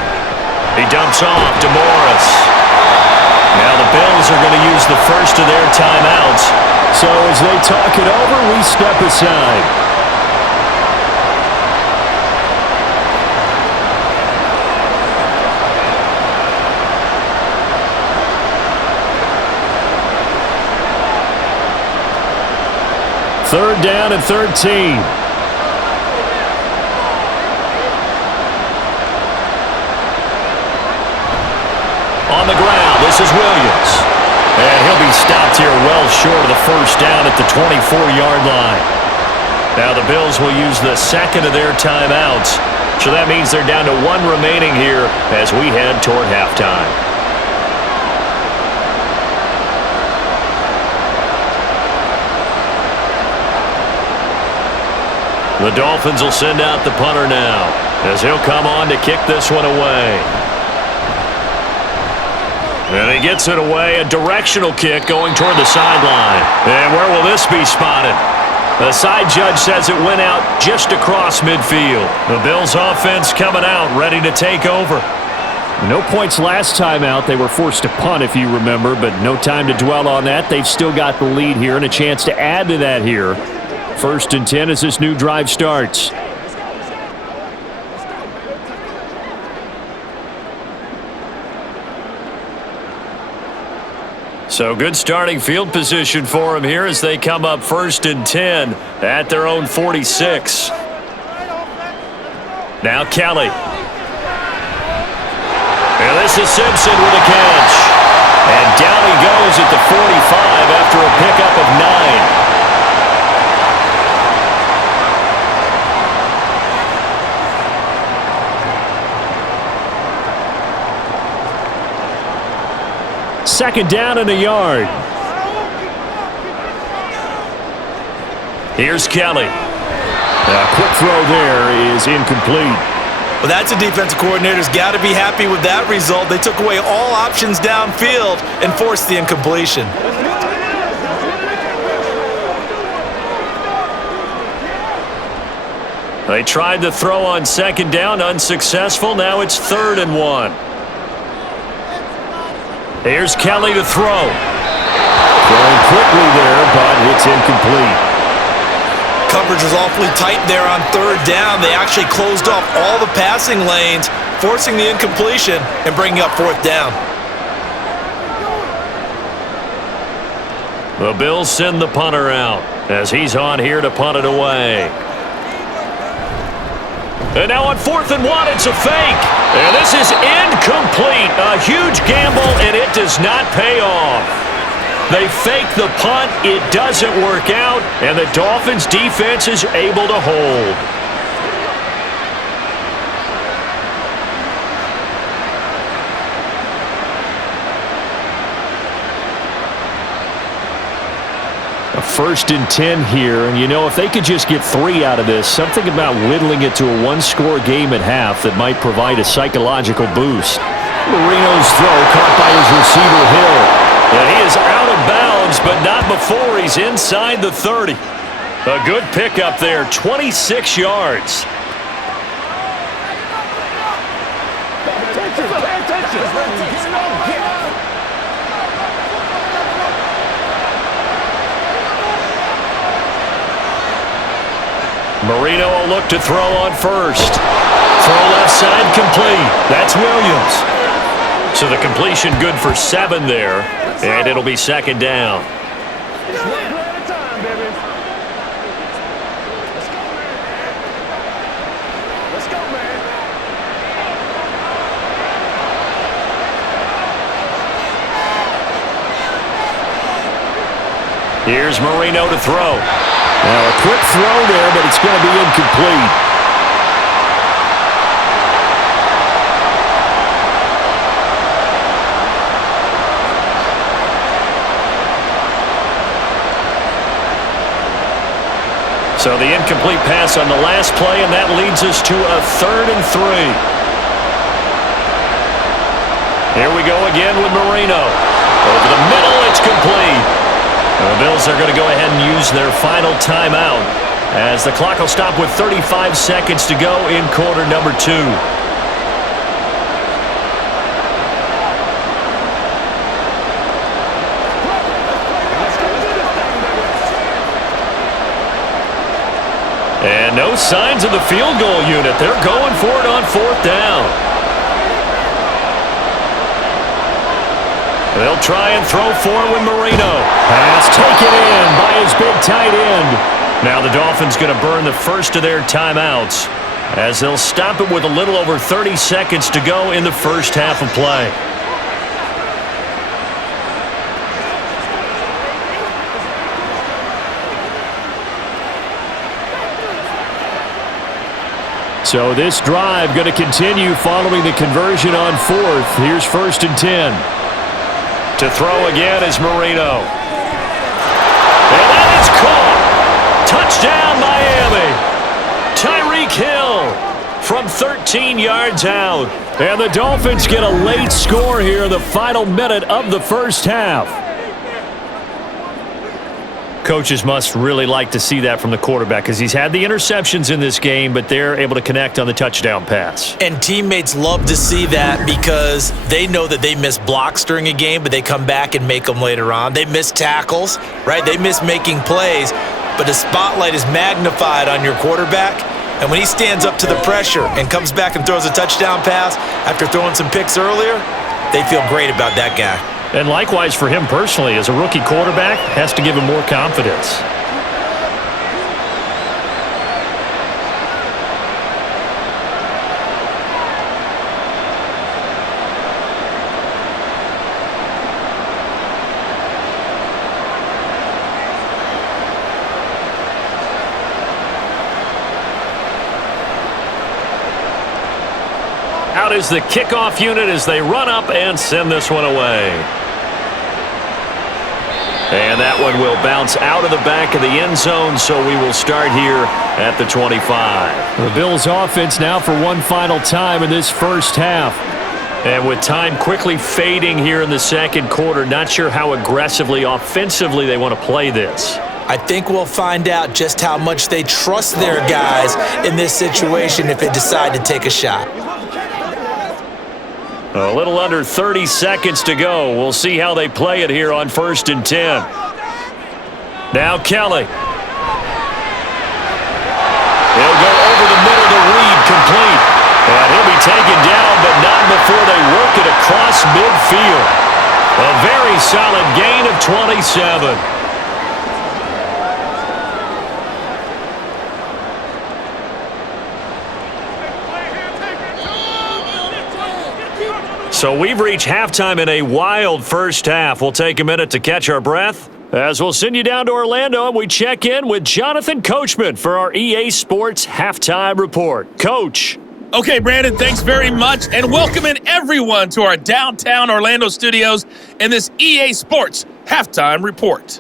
He dumps off to Morris. Now the Bills are going to use the first of their timeouts. So as they talk it over, we step aside. Third down and 13. On the ground, this is Williams. And he'll be stopped here well short of the first down at the 24-yard line. Now the Bills will use the second of their timeouts. So that means they're down to 1 remaining here as we head toward halftime. The Dolphins will send out the punter now as he'll come on to kick this one away. And he gets it away, a directional kick going toward the sideline. And where will this be spotted? The side judge says it went out just across midfield. The Bills offense coming out, ready to take over. No points last time out. They were forced to punt, if you remember, but no time to dwell on that. They've still got the lead here and a chance to add to that here. 1st and 10 as this new drive starts. So good starting field position for them here as they come up 1st and 10 at their own 46. Now Kelly. And this is Simpson with a catch. And down he goes at the 45 after a pickup of 9. Second down and a yard. Here's Kelly. A quick throw there is incomplete. Well, that's a defensive coordinator's got to be happy with that result. They took away all options downfield and forced the incompletion. They tried the throw on second down, unsuccessful. Now it's 3rd and 1. Here's Kelly to throw. Throwing quickly there, but it's incomplete. Coverage was awfully tight there on 3rd down. They actually closed off all the passing lanes, forcing the incompletion and bringing up 4th down. The Bills send the punter out as he's on here to punt it away. And now on 4th and 1, it's a fake. And this is incomplete. A huge gamble, and it does not pay off. They fake the punt. It doesn't work out, and the Dolphins' defense is able to hold. A 1st and 10 here, and you know, if they could just get 3 out of this, something about whittling it to a 1-score game at half that might provide a psychological boost. Marino's throw caught by his receiver Hill, and he is out of bounds, but not before he's inside the 30. A good pickup there, 26 yards. Marino will look to throw on first. Throw left side complete. That's Williams. So the completion good for 7 there, and it'll be second down. Let's go, man. Here's Marino to throw. Now a quick throw there, but it's going to be incomplete. So the incomplete pass on the last play, and that leads us to a 3rd and 3. Here we go again with Marino. Over the middle, it's complete. The Bills are going to go ahead and use their final timeout as the clock will stop with 35 seconds to go in quarter number 2. And no signs of the field goal unit. They're going for it on 4th down. They'll try and throw for it with Marino. Pass taken in by his big tight end. Now the Dolphins going to burn the first of their timeouts as they'll stop it with a little over 30 seconds to go in the first half of play. So this drive going to continue following the conversion on 4th. Here's 1st and 10. To throw again is Marino. And that is caught. Touchdown, Miami. Tyreek Hill from 13 yards out. And the Dolphins get a late score here in the final minute of the first half. Coaches must really like to see that from the quarterback because he's had the interceptions in this game, but they're able to connect on the touchdown pass. And teammates love to see that because they know that they miss blocks during a game, but they come back and make them later on. They miss tackles, right? They miss making plays, but the spotlight is magnified on your quarterback. And when he stands up to the pressure and comes back and throws a touchdown pass after throwing some picks earlier, they feel great about that guy. And likewise for him personally, as a rookie quarterback, has to give him more confidence. Out is the kickoff unit as they run up and send this one away. And that one will bounce out of the back of the end zone, so we will start here at the 25. The Bills offense now for one final time in this first half. And with time quickly fading here in the second quarter, not sure how aggressively, offensively they want to play this. I think we'll find out just how much they trust their guys in this situation if they decide to take a shot. A little under 30 seconds to go. We'll see how they play it here on 1st and 10. Now Kelly. He'll go over the middle to Reed, complete. And he'll be taken down, but not before they work it across midfield. A very solid gain of 27. So we've reached halftime in a wild first half. We'll take a minute to catch our breath as we'll send you down to Orlando and we check in with Jonathan Coachman for our EA Sports Halftime Report. Coach. Okay, Brandon, thanks very much, and welcoming everyone to our downtown Orlando studios in this EA Sports Halftime Report.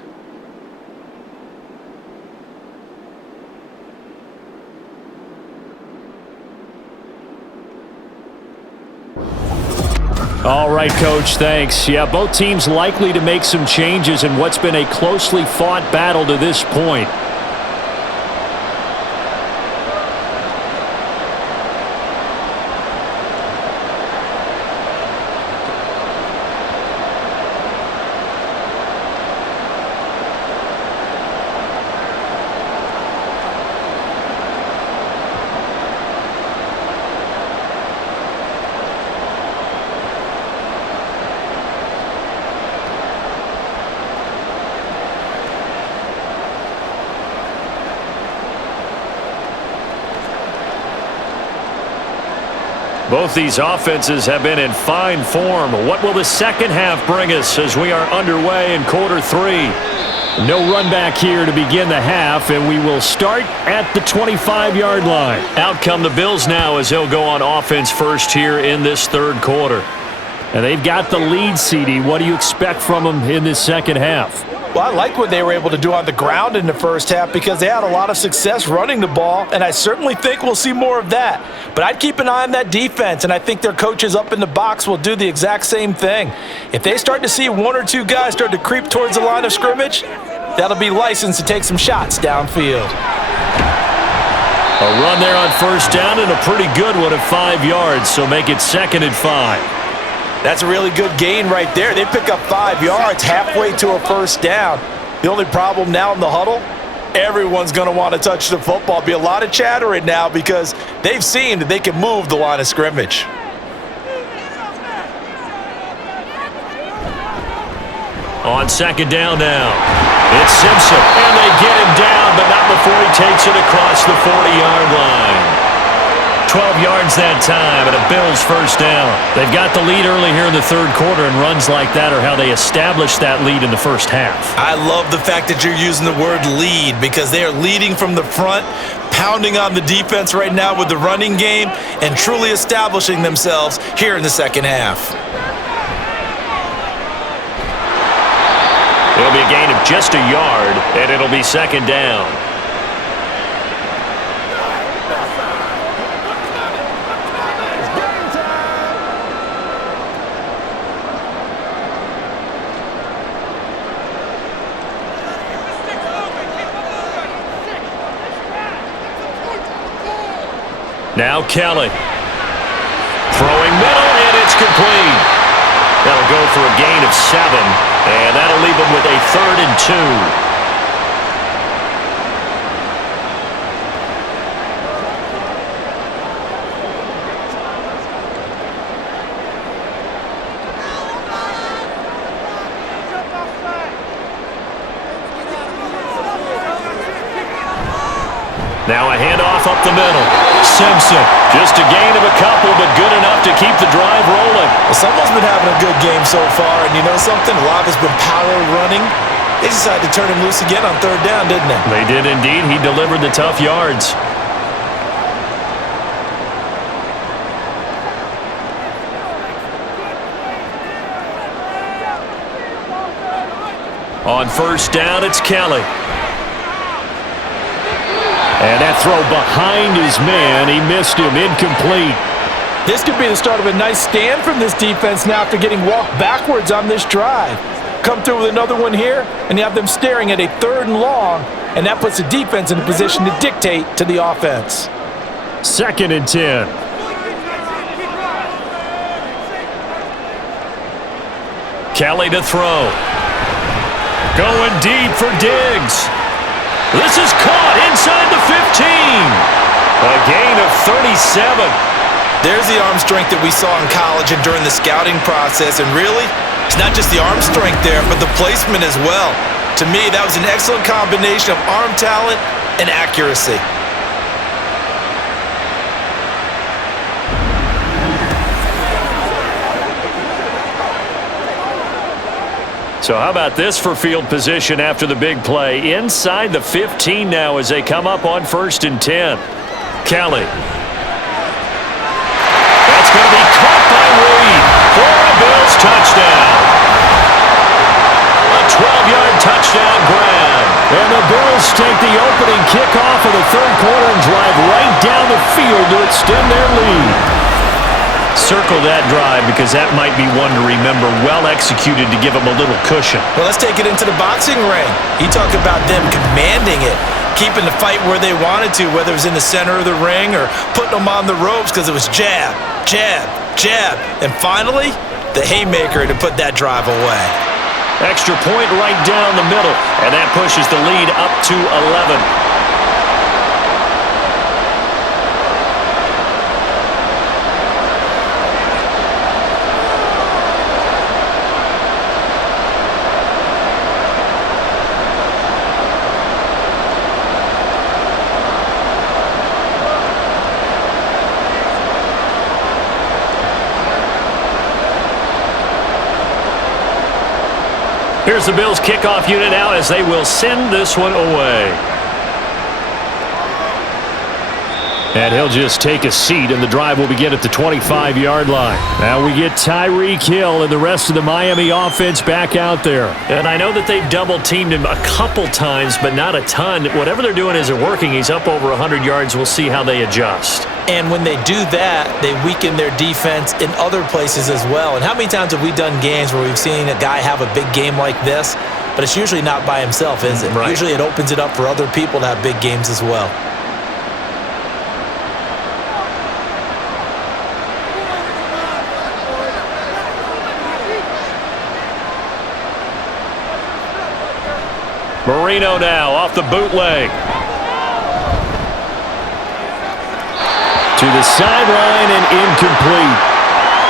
All right, Coach, thanks. Yeah, both teams likely to make some changes in what's been a closely fought battle to this point. Both these offenses have been in fine form. What will the second half bring us as we are underway in quarter 3? No run back here to begin the half, and we will start at the 25-yard line. Out come the Bills now as they'll go on offense first here in this third quarter. And they've got the lead, CD. What do you expect from them in this second half? Well, I like what they were able to do on the ground in the first half because they had a lot of success running the ball, and I certainly think we'll see more of that. But I'd keep an eye on that defense, and I think their coaches up in the box will do the exact same thing. If they start to see one or two guys start to creep towards the line of scrimmage, that'll be licensed to take some shots downfield. A run there on first down and a pretty good one at 5 yards, so make it 2nd and 5. That's a really good gain right there. They pick up 5 yards halfway to a first down. The only problem now in the huddle, everyone's going to want to touch the football. Be a lot of chattering now because they've seen that they can move the line of scrimmage. On second down now, it's Simpson, and they get him down, but not before he takes it across the 40-yard line. 12 yards that time, and a Bills first down. They've got the lead early here in the third quarter, and runs like that are how they established that lead in the first half. I love the fact that you're using the word lead because they are leading from the front, pounding on the defense right now with the running game, and truly establishing themselves here in the second half. It'll be a gain of just a yard, and it'll be second down. Now Kelly. Throwing middle, and it's complete. That'll go for a gain of 7, and that'll leave them with a 3rd and 2. Now a handoff up the middle. Simpson, just a gain of a couple, but good enough to keep the drive rolling. Well, someone's been having a good game so far, and you know something? A lot has been power running. They decided to turn him loose again on third down, didn't they? They did indeed. He delivered the tough yards. On first down, it's Kelly. And that throw behind his man, he missed him, incomplete. This could be the start of a nice stand from this defense now after getting walked backwards on this drive. Come through with another one here, and you have them staring at a 3rd and long, and that puts the defense in a position to dictate to the offense. 2nd and 10. Kelly to throw. Going deep for Diggs. This is caught inside the 15. A gain of 37. There's the arm strength that we saw in college and during the scouting process. And really, it's not just the arm strength there, but the placement as well. To me, that was an excellent combination of arm talent and accuracy. So how about this for field position after the big play? Inside the 15 now as they come up on 1st and 10. Kelly. That's going to be caught by Reed for a Bills touchdown. A 12-yard touchdown grab. And the Bills take the opening kickoff of the third quarter and drive right down the field to extend their lead. Circle that drive because that might be one to remember. Well executed to give them a little cushion. Well, let's take it into the boxing ring. You talk about them commanding it, keeping the fight where they wanted to, whether it was in the center of the ring or putting them on the ropes because it was jab, jab, jab. And finally, the haymaker to put that drive away. Extra point right down the middle, and that pushes the lead up to 11. Here's the Bills kickoff unit now as they will send this one away. And he'll just take a seat, and the drive will begin at the 25-yard line. Now we get Tyreek Hill and the rest of the Miami offense back out there. And I know that they've double-teamed him a couple times, but not a ton. Whatever they're doing isn't working. He's up over 100 yards. We'll see how they adjust. And when they do that, they weaken their defense in other places as well. And how many times have we done games where we've seen a guy have a big game like this, but it's usually not by himself, is it? Right. Usually it opens it up for other people to have big games as well. Marino now off the bootleg. To the sideline and incomplete.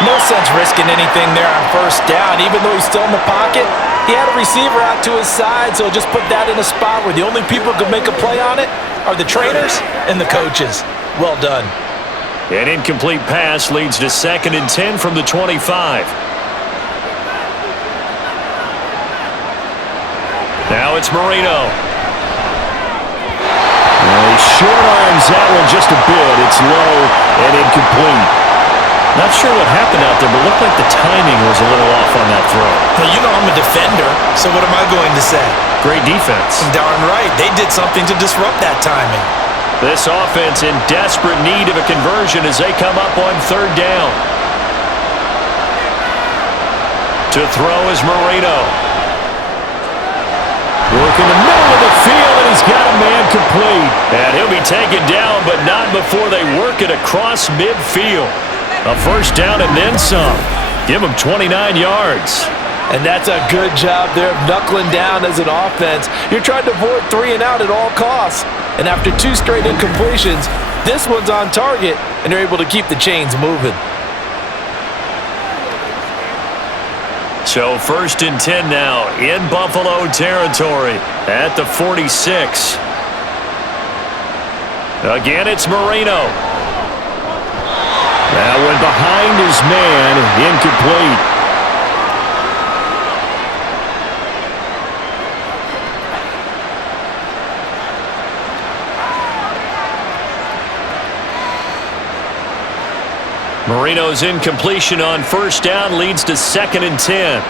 No sense risking anything there on first down. Even though he's still in the pocket, he had a receiver out to his side, so just put that in a spot where the only people who could make a play on it are the trainers and the coaches. Well done. An incomplete pass leads to 2nd and 10 from the 25. Now it's Marino. He short arms that one just a bit. It's low and incomplete. Not sure what happened out there, but looked like the timing was a little off on that throw. Well, you know I'm a defender, so what am I going to say? Great defense. Darn right. They did something to disrupt that timing. This offense in desperate need of a conversion as they come up on 3rd down. To throw is Marino. Working the middle of the field, and he's got a man complete. And he'll be taken down, but not before they work it across midfield. A first down and then some. Give him 29 yards. And that's a good job there of knuckling down as an offense. You're trying to avoid 3 and out at all costs. And after 2 straight incompletions, this one's on target, and they're able to keep the chains moving. So 1st and 10 now in Buffalo territory at the 46. Again, it's Marino. That one behind his man, incomplete. Marino's incompletion on 1st down leads to 2nd and 10.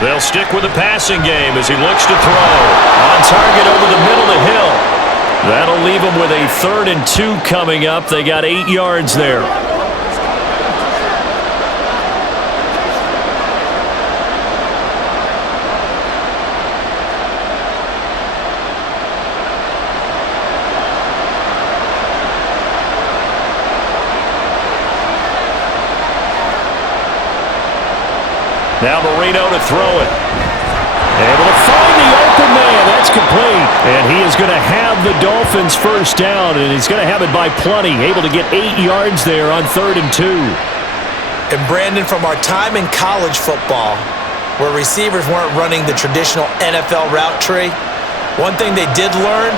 They'll stick with the passing game as he looks to throw. On target over the middle to Hill. That'll leave him with a 3rd and 2 coming up. They got 8 yards there. Now Marino to throw it. Able to find the open man. That's complete. And he is going to have the Dolphins first down, and he's going to have it by plenty. Able to get 8 yards there on 3rd and 2. And Brandon, from our time in college football, where receivers weren't running the traditional NFL route tree, one thing they did learn,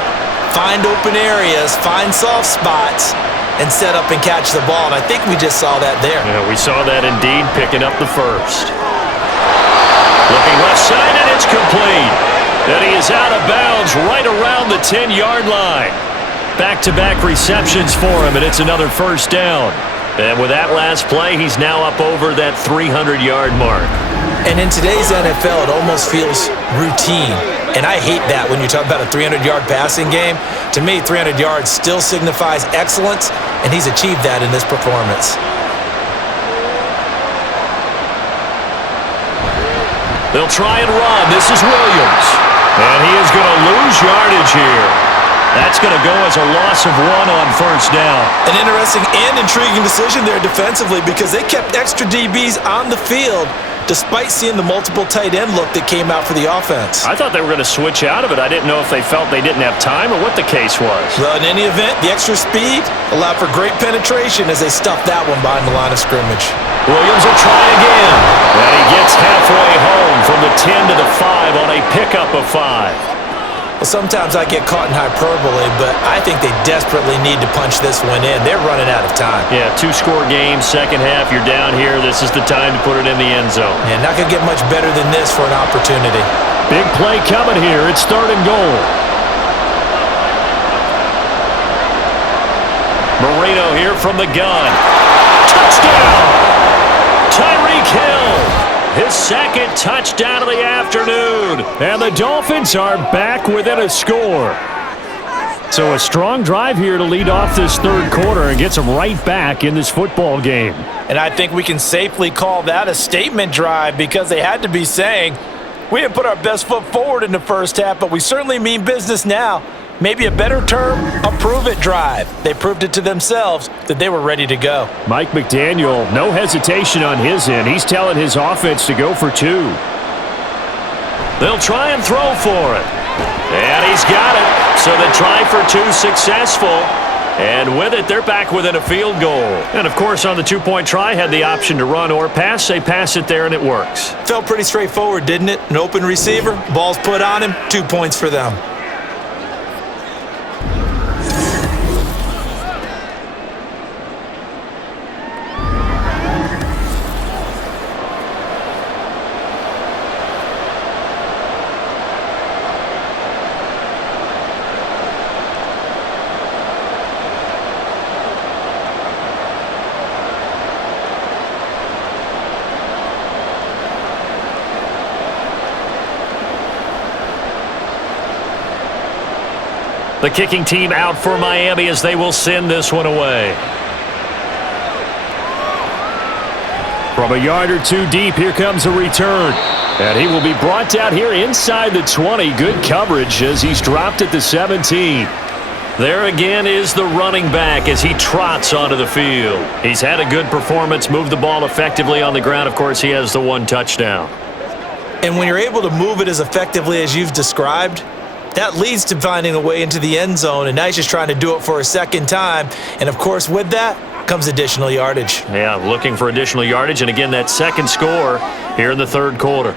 find open areas, find soft spots, and set up and catch the ball. And I think we just saw that there. Yeah, we saw that indeed, picking up the first. Looking left side, and it's complete. And he is out of bounds right around the 10-yard line. Back-to-back receptions for him, and it's another first down. And with that last play, he's now up over that 300-yard mark. And in today's NFL, it almost feels routine. And I hate that when you talk about a 300-yard passing game. To me, 300 yards still signifies excellence, and he's achieved that in this performance. They'll try and run. This is Williams. And he is going to lose yardage here. That's going to go as a loss of 1 on first down. An interesting and intriguing decision there defensively because they kept extra DBs on the field despite seeing the multiple tight end look that came out for the offense. I thought they were going to switch out of it. I didn't know if they felt they didn't have time or what the case was. Well, in any event, the extra speed allowed for great penetration as they stuffed that one behind the line of scrimmage. Williams will try again. And he gets halfway home from the 10 to the 5 on a pickup of 5. Well, sometimes I get caught in hyperbole, but I think they desperately need to punch this one in. They're running out of time. Yeah, two-score game, second half, you're down here. This is the time to put it in the end zone. And not going to get much better than this for an opportunity. Big play coming here. It's third and goal. Marino here from the gun. Touchdown! Tyreek Hill. His second touchdown of the afternoon. And the Dolphins are back within a score. So a strong drive here to lead off this third quarter and gets them right back in this football game. And I think we can safely call that a statement drive because they had to be saying, we didn't put our best foot forward in the first half, but we certainly mean business now. Maybe a better term, a prove-it drive. They proved it to themselves that they were ready to go. Mike McDaniel, no hesitation on his end. He's telling his offense to go for two. They'll try and throw for it. And he's got it. So the try for two successful. And with it, they're back within a field goal. And, of course, on the two-point try, had the option to run or pass. They pass it there, and it works. Felt pretty straightforward, didn't it? An open receiver, ball's put on him, 2 points for them. The kicking team out for Miami as they will send this one away. From a yard or two deep, here comes a return. And he will be brought down here inside the 20. Good coverage as he's dropped at the 17. There again is the running back as he trots onto the field. He's had a good performance, moved the ball effectively on the ground. Of course, he has the one touchdown. And when you're able to move it as effectively as you've described, that leads to finding a way into the end zone, and now he's just trying to do it for a second time. And, of course, with that comes additional yardage. Yeah, looking for additional yardage, and again, that second score here in the third quarter.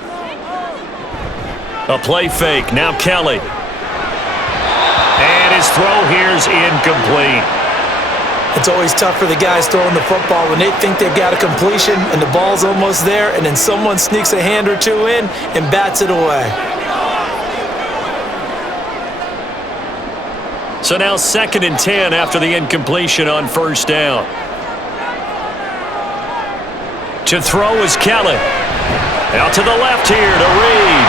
A play fake, now Kelly. And his throw here's incomplete. It's always tough for the guys throwing the football when they think they've got a completion and the ball's almost there, and then someone sneaks a hand or two in and bats it away. So now 2nd and 10 after the incompletion on first down. To throw is Kelly. Out to the left here to Reed.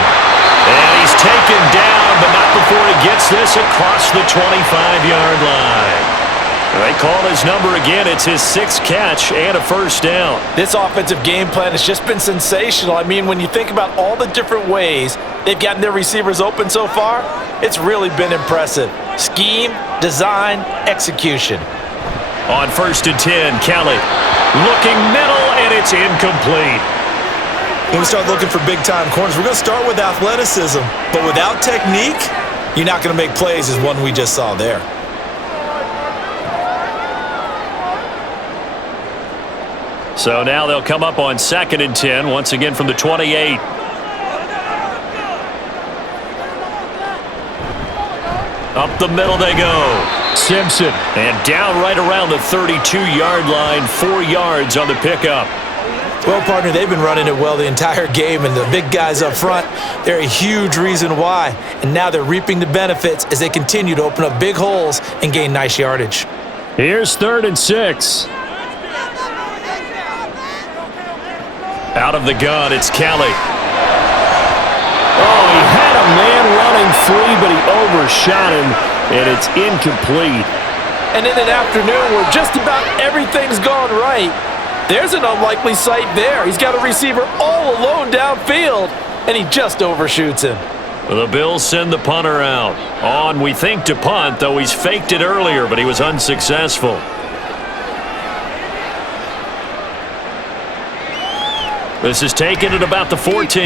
And he's taken down, but not before he gets this across the 25-yard line. They call his number again. It's his 6th catch and a first down. This offensive game plan has just been sensational. I mean, when you think about all the different ways they've gotten their receivers open so far, it's really been impressive. Scheme, design, execution. On 1st and 10, Kelly looking middle, and it's incomplete. When we start looking for big-time corners, we're going to start with athleticism. But without technique, you're not going to make plays as one we just saw there. So now they'll come up on 2nd and 10, once again from the 28. Up the middle they go. Simpson. And down right around the 32-yard line, 4 yards on the pickup. Well, partner, they've been running it well the entire game, and the big guys up front, they're a huge reason why. And now they're reaping the benefits as they continue to open up big holes and gain nice yardage. Here's 3rd and 6. Out of the gun, it's Kelly. Oh, he had a man running free, but he overshot him, and it's incomplete. And in an afternoon where just about everything's gone right, there's an unlikely sight there. He's got a receiver all alone downfield, and he just overshoots him. The Bills send the punter out. On, we think, to punt, though he's faked it earlier, but he was unsuccessful. This is taken at about the 14.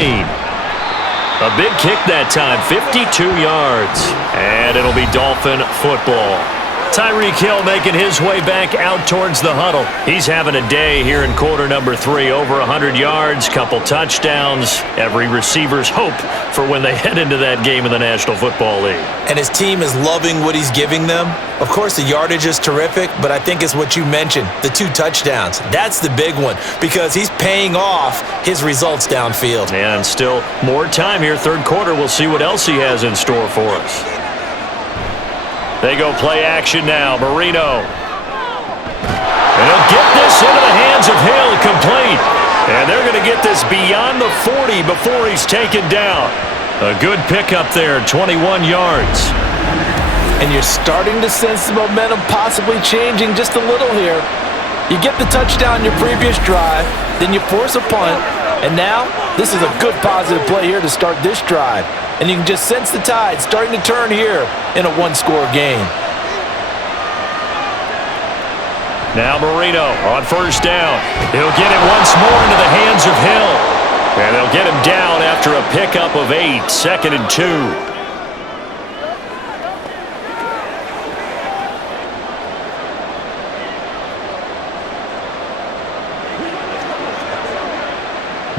A big kick that time, 52 yards. And it'll be Dolphin football. Tyreek Hill making his way back out towards the huddle. He's having a day here in quarter number 3. Over 100 yards, couple touchdowns. Every receiver's hope for when they head into that game in the National Football League. And his team is loving what he's giving them. Of course, the yardage is terrific, but I think it's what you mentioned, the 2 touchdowns. That's the big one because he's paying off his results downfield. And still more time here. Third quarter, we'll see what else he has in store for us. They go play action now. Marino. And he'll get this into the hands of Hill, complete. And they're going to get this beyond the 40 before he's taken down. A good pickup there, 21 yards. And you're starting to sense the momentum possibly changing just a little here. You get the touchdown in your previous drive, then you force a punt, and now this is a good positive play here to start this drive. And you can just sense the tide starting to turn here in a one-score game. Now Marino on first down. He'll get it once more into the hands of Hill. And they'll get him down after a pickup of 8, 2nd and 2.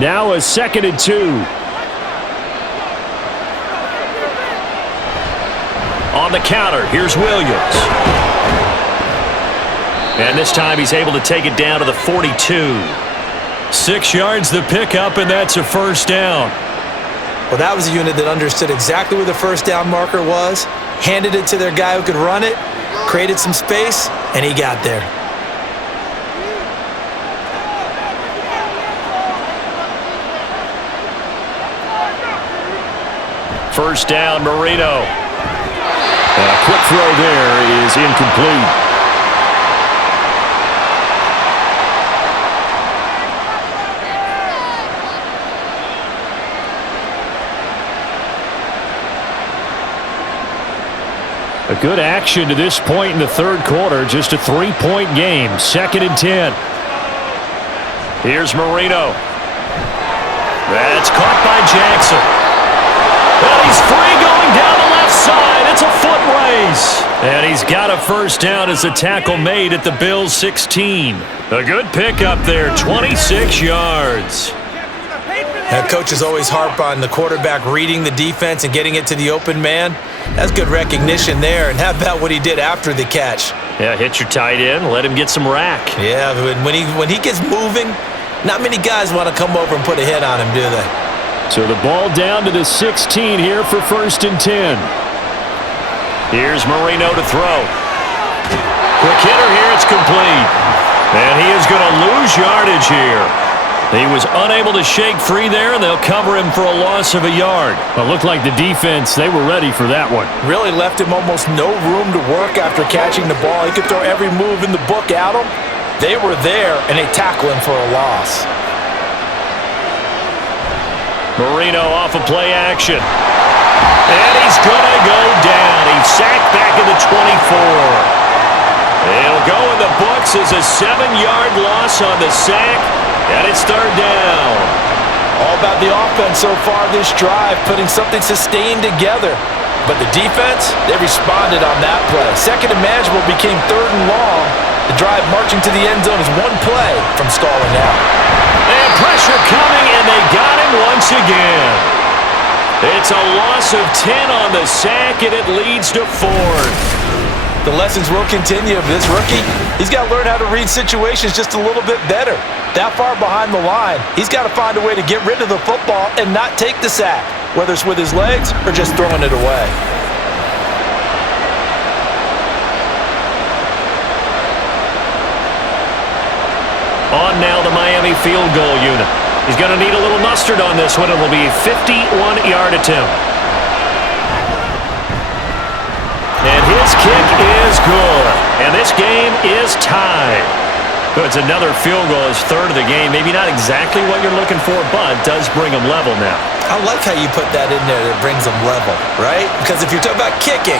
Now a 2nd and 2. On the counter, here's Williams. And this time he's able to take it down to the 42. 6 yards the pickup, and that's a first down. Well, that was a unit that understood exactly where the first down marker was, handed it to their guy who could run it, created some space, and he got there. First down, Marino. A quick throw there is incomplete. A good action to this point in the third quarter. Just a 3-point game. 2nd and 10. Here's Marino. That's caught by Jackson. And he's free going down the left side. It's a foot race. And he's got a first down as a tackle made at the Bills' 16. A good pickup there, 26 yards. That coach is always harp on the quarterback reading the defense and getting it to the open man. That's good recognition there. And how about what he did after the catch? Yeah, hit your tight end, let him get some rack. Yeah, when he gets moving, not many guys want to come over and put a hit on him, do they? So the ball down to the 16 here for 1st and 10. Here's Marino to throw. Quick hitter here, it's complete. And he is going to lose yardage here. He was unable to shake free there, and they'll cover him for a loss of a yard. Well, it looked like the defense, they were ready for that one. Really left him almost no room to work after catching the ball. He could throw every move in the book at him. They were there, and they tackle him for a loss. Marino off of play action. And he's going to go down. He's sacked back at the 24. He'll go in the books as a 7-yard loss on the sack, and it's 3rd down. All about the offense so far this drive, putting something sustained together. But the defense, they responded on that play. 2nd and manageable became 3rd and long. The drive marching to the end zone is one play from stalling out. And pressure coming, and they got him once again. It's a loss of 10 on the sack, and it leads to 4th. The lessons will continue of this rookie. He's got to learn how to read situations just a little bit better. That far behind the line, he's got to find a way to get rid of the football and not take the sack, whether it's with his legs or just throwing it away. On now the Miami field goal unit. He's going to need a little mustard on this one. It will be a 51-yard attempt. And his kick is good. And this game is tied. So it's another field goal, his 3rd of the game. Maybe not exactly what you're looking for, but does bring them level now. I like how you put that in there that brings them level, right? Because if you're talking about kicking,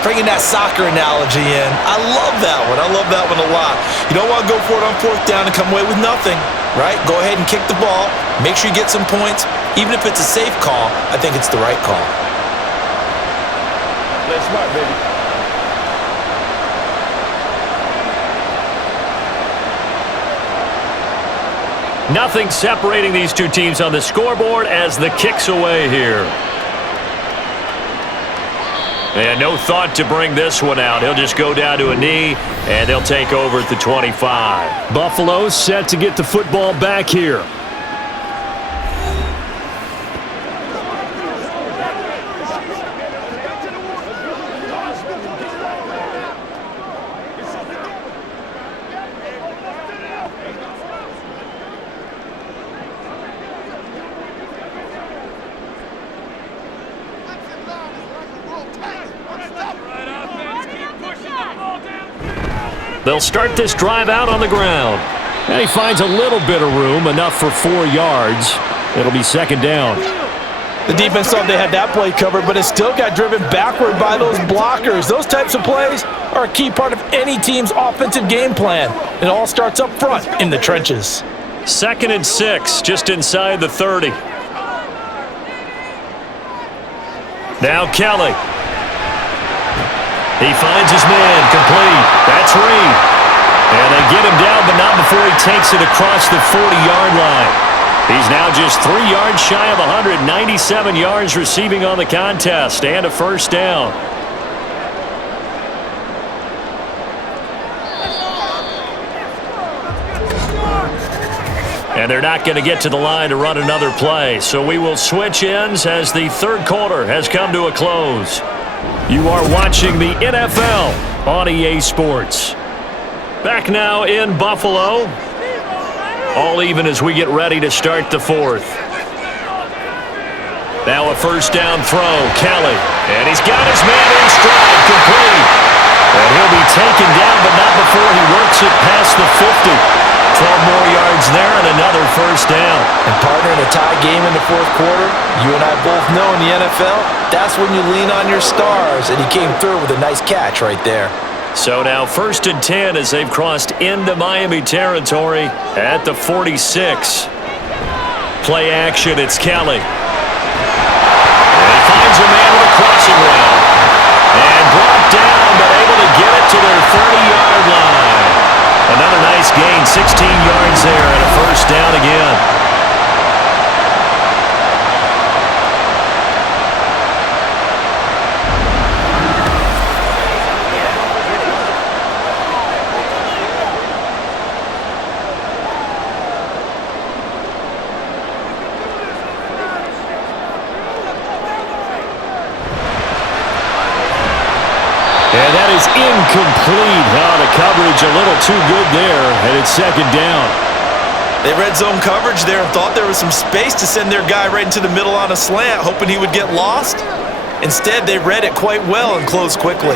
bringing that soccer analogy in, I love that one. I love that one a lot. You don't want to go for it on 4th down and come away with nothing, right? Go ahead and kick the ball. Make sure you get some points. Even if it's a safe call, I think it's the right call. Play smart, baby. Nothing separating these two teams on the scoreboard as the kick's away here. And no thought to bring this one out. He'll just go down to a knee, and they'll take over at the 25. Buffalo set to get the football back here. They'll start this drive out on the ground. And he finds a little bit of room, enough for 4 yards. It'll be second down. The defense thought they had that play covered, but it still got driven backward by those blockers. Those types of plays are a key part of any team's offensive game plan. It all starts up front in the trenches. 2nd and 6, just inside the 30. Now Kelly. He finds his man, complete. That's Reed. And they get him down, but not before he takes it across the 40-yard line. He's now just 3 yards shy of 197 yards receiving on the contest, and a first down. And they're not going to get to the line to run another play, so we will switch ends as the third quarter has come to a close. You are watching the NFL on EA Sports. Back now in Buffalo. All even as we get ready to start the fourth. Now a first down throw, Kelly. And he's got his man in stride, complete. And he'll be taken down, but not before he works it past the 50. 12 more yards there and another first down. And partner, in a tie game in the fourth quarter, you and I both know in the NFL, that's when you lean on your stars, and he came through with a nice catch right there. So now 1st and 10 as they've crossed into Miami territory at the 46. Play action, it's Kelly. And he finds a man with a crossing route. And brought down, but able to get it to their 30-yard line. Another nice gain, 16 yards there, and a first down again. And that is incomplete. The coverage a little too good there, and it's second down. They red zone coverage there and thought there was some space to send their guy right into the middle on a slant, hoping he would get lost. Instead, they read it quite well and closed quickly.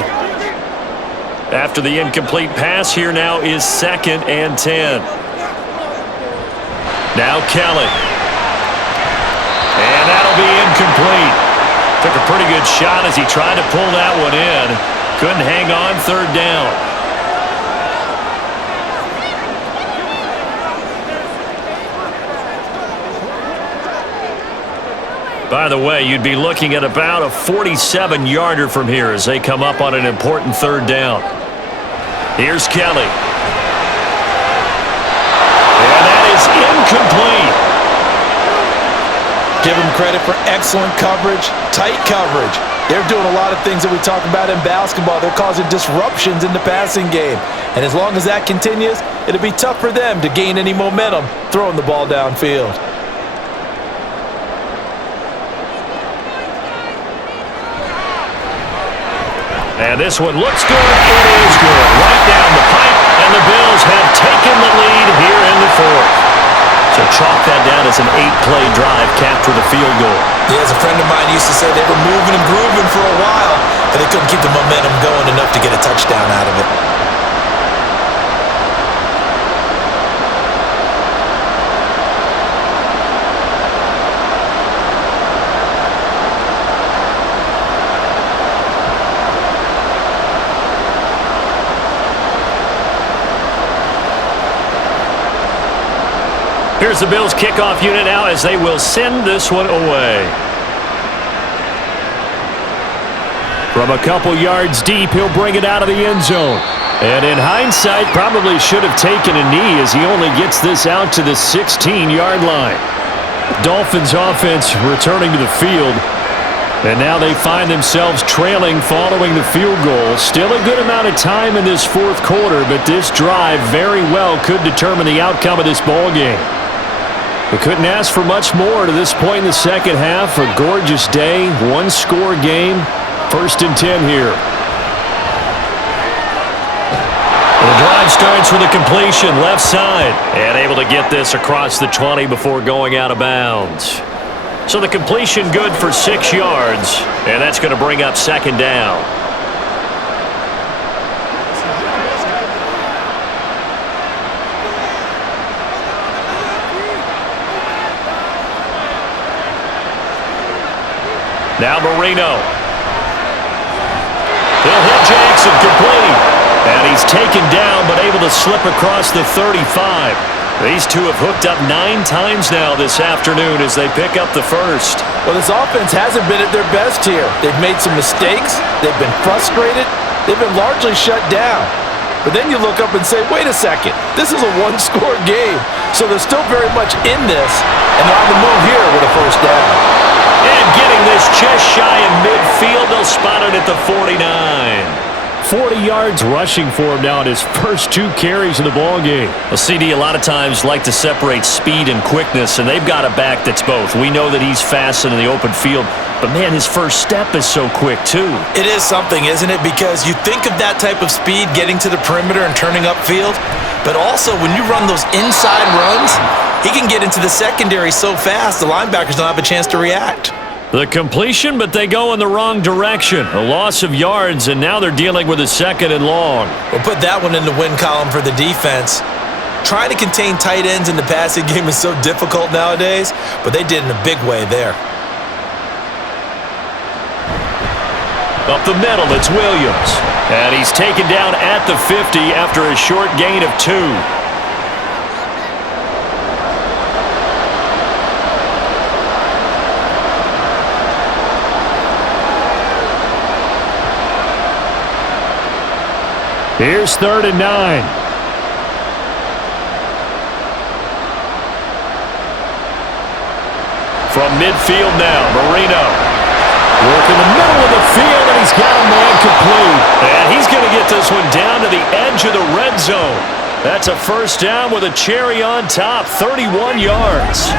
After the incomplete pass, here now is 2nd and 10. Now Kelly. And that'll be incomplete. Took a pretty good shot as he tried to pull that one in. Couldn't hang on, 3rd down. By the way, you'd be looking at about a 47-yarder from here as they come up on an important 3rd down. Here's Kelly. And that is incomplete. Give them credit for excellent coverage, tight coverage. They're doing a lot of things that we talk about in basketball. They're causing disruptions in the passing game. And as long as that continues, it'll be tough for them to gain any momentum throwing the ball downfield. And this one looks good. It is good. Right down the pipe, and the Bills have taken the lead here in the fourth. So chalk that down as an 8-play drive capped with a field goal. Yeah, as a friend of mine used to say, they were moving and grooving for a while, but they couldn't keep the momentum going enough to get a touchdown out of it. Here's the Bills kickoff unit now as they will send this one away. From a couple yards deep, he'll bring it out of the end zone. And in hindsight, probably should have taken a knee as he only gets this out to the 16-yard line. Dolphins offense returning to the field. And now they find themselves trailing following the field goal. Still a good amount of time in this fourth quarter, but this drive very well could determine the outcome of this ball game. We couldn't ask for much more to this point in the second half. A gorgeous day, one-score game. 1st and 10 here. The drive starts with a completion left side. And able to get this across the 20 before going out of bounds. So the completion good for 6 yards. And that's going to bring up 2nd down. Now Marino. He'll hit Jackson complete. And he's taken down but able to slip across the 35. These two have hooked up 9 times now this afternoon as they pick up the first. Well, this offense hasn't been at their best here. They've made some mistakes. They've been frustrated. They've been largely shut down. But then you look up and say, wait a second, this is a one-score game. So they're still very much in this, and they're on the move here with a first down. And getting this just shy in midfield, they'll spot it at the 49. 40 yards rushing for him now in his first 2 carries of the ballgame. Well, CD, a lot of times like to separate speed and quickness, and they've got a back that's both. We know that he's fast in the open field, but man, his first step is so quick too. It is something, isn't it? Because you think of that type of speed getting to the perimeter and turning upfield, but also when you run those inside runs, he can get into the secondary so fast the linebackers don't have a chance to react. The completion, but they go in the wrong direction. A loss of yards, and now they're dealing with a 2nd and long. We'll put that one in the win column for the defense. Trying to contain tight ends in the passing game is so difficult nowadays, but they did in a big way there. Up the middle, it's Williams. And he's taken down at the 50 after a short gain of 2. Here's 3rd and 9. From midfield now, Marino. Work in the middle of the field, and he's got a man complete. And he's going to get this one down to the edge of the red zone. That's a first down with a cherry on top, 31 yards.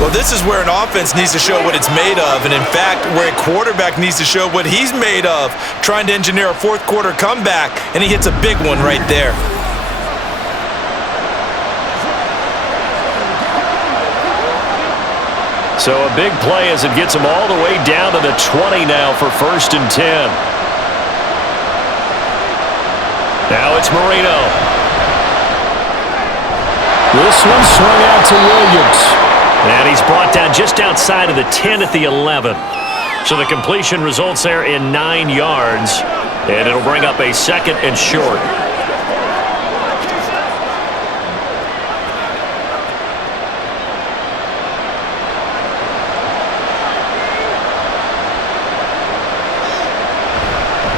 Well, this is where an offense needs to show what it's made of, and in fact, where a quarterback needs to show what he's made of, trying to engineer a fourth quarter comeback, and he hits a big one right there. So a big play as it gets him all the way down to the 20 now for 1st and 10. Now it's Marino. This one swung out to Williams. And he's brought down just outside of the 10 at the 11. So the completion results there in 9 yards. And it'll bring up a 2nd and short.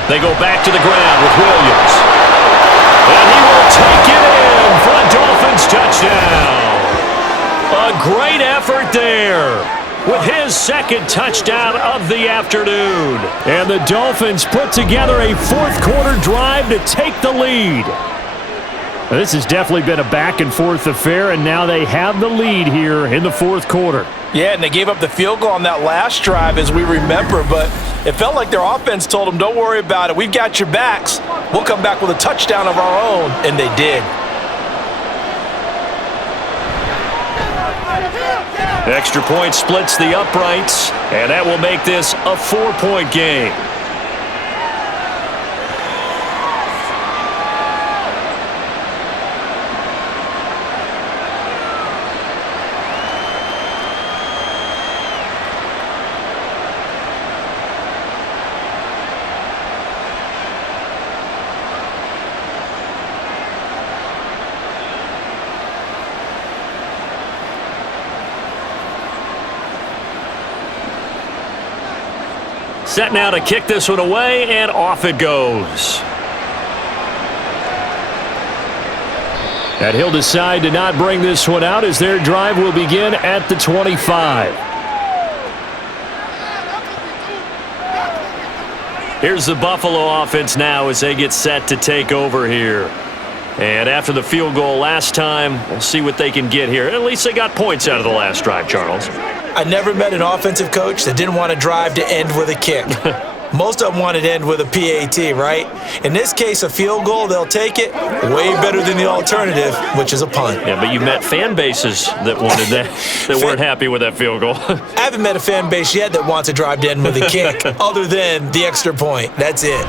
They go back to the ground with Williams. And he will take it in for a Dolphins touchdown. A great effort there with his 2nd touchdown of the afternoon. And the Dolphins put together a fourth quarter drive to take the lead. Now, this has definitely been a back-and-forth affair, and now they have the lead here in the fourth quarter. Yeah, and they gave up the field goal on that last drive, as we remember, but it felt like their offense told them, don't worry about it. We've got your backs. We'll come back with a touchdown of our own, and they did. Extra point splits the uprights, and that will make this a 4-point game. Set now to kick this one away, and off it goes. And he'll decide to not bring this one out as their drive will begin at the 25. Here's the Buffalo offense now as they get set to take over here. And after the field goal last time, we'll see what they can get here. At least they got points out of the last drive, Charles. I never met an offensive coach that didn't want to drive to end with a kick. Most of them wanted to end with a PAT, right? In this case, a field goal, they'll take it. Way better than the alternative, which is a punt. Yeah, but you met fan bases that wanted that, that weren't happy with that field goal. I haven't met a fan base yet that wants to drive to end with a kick, other than the extra point. That's it.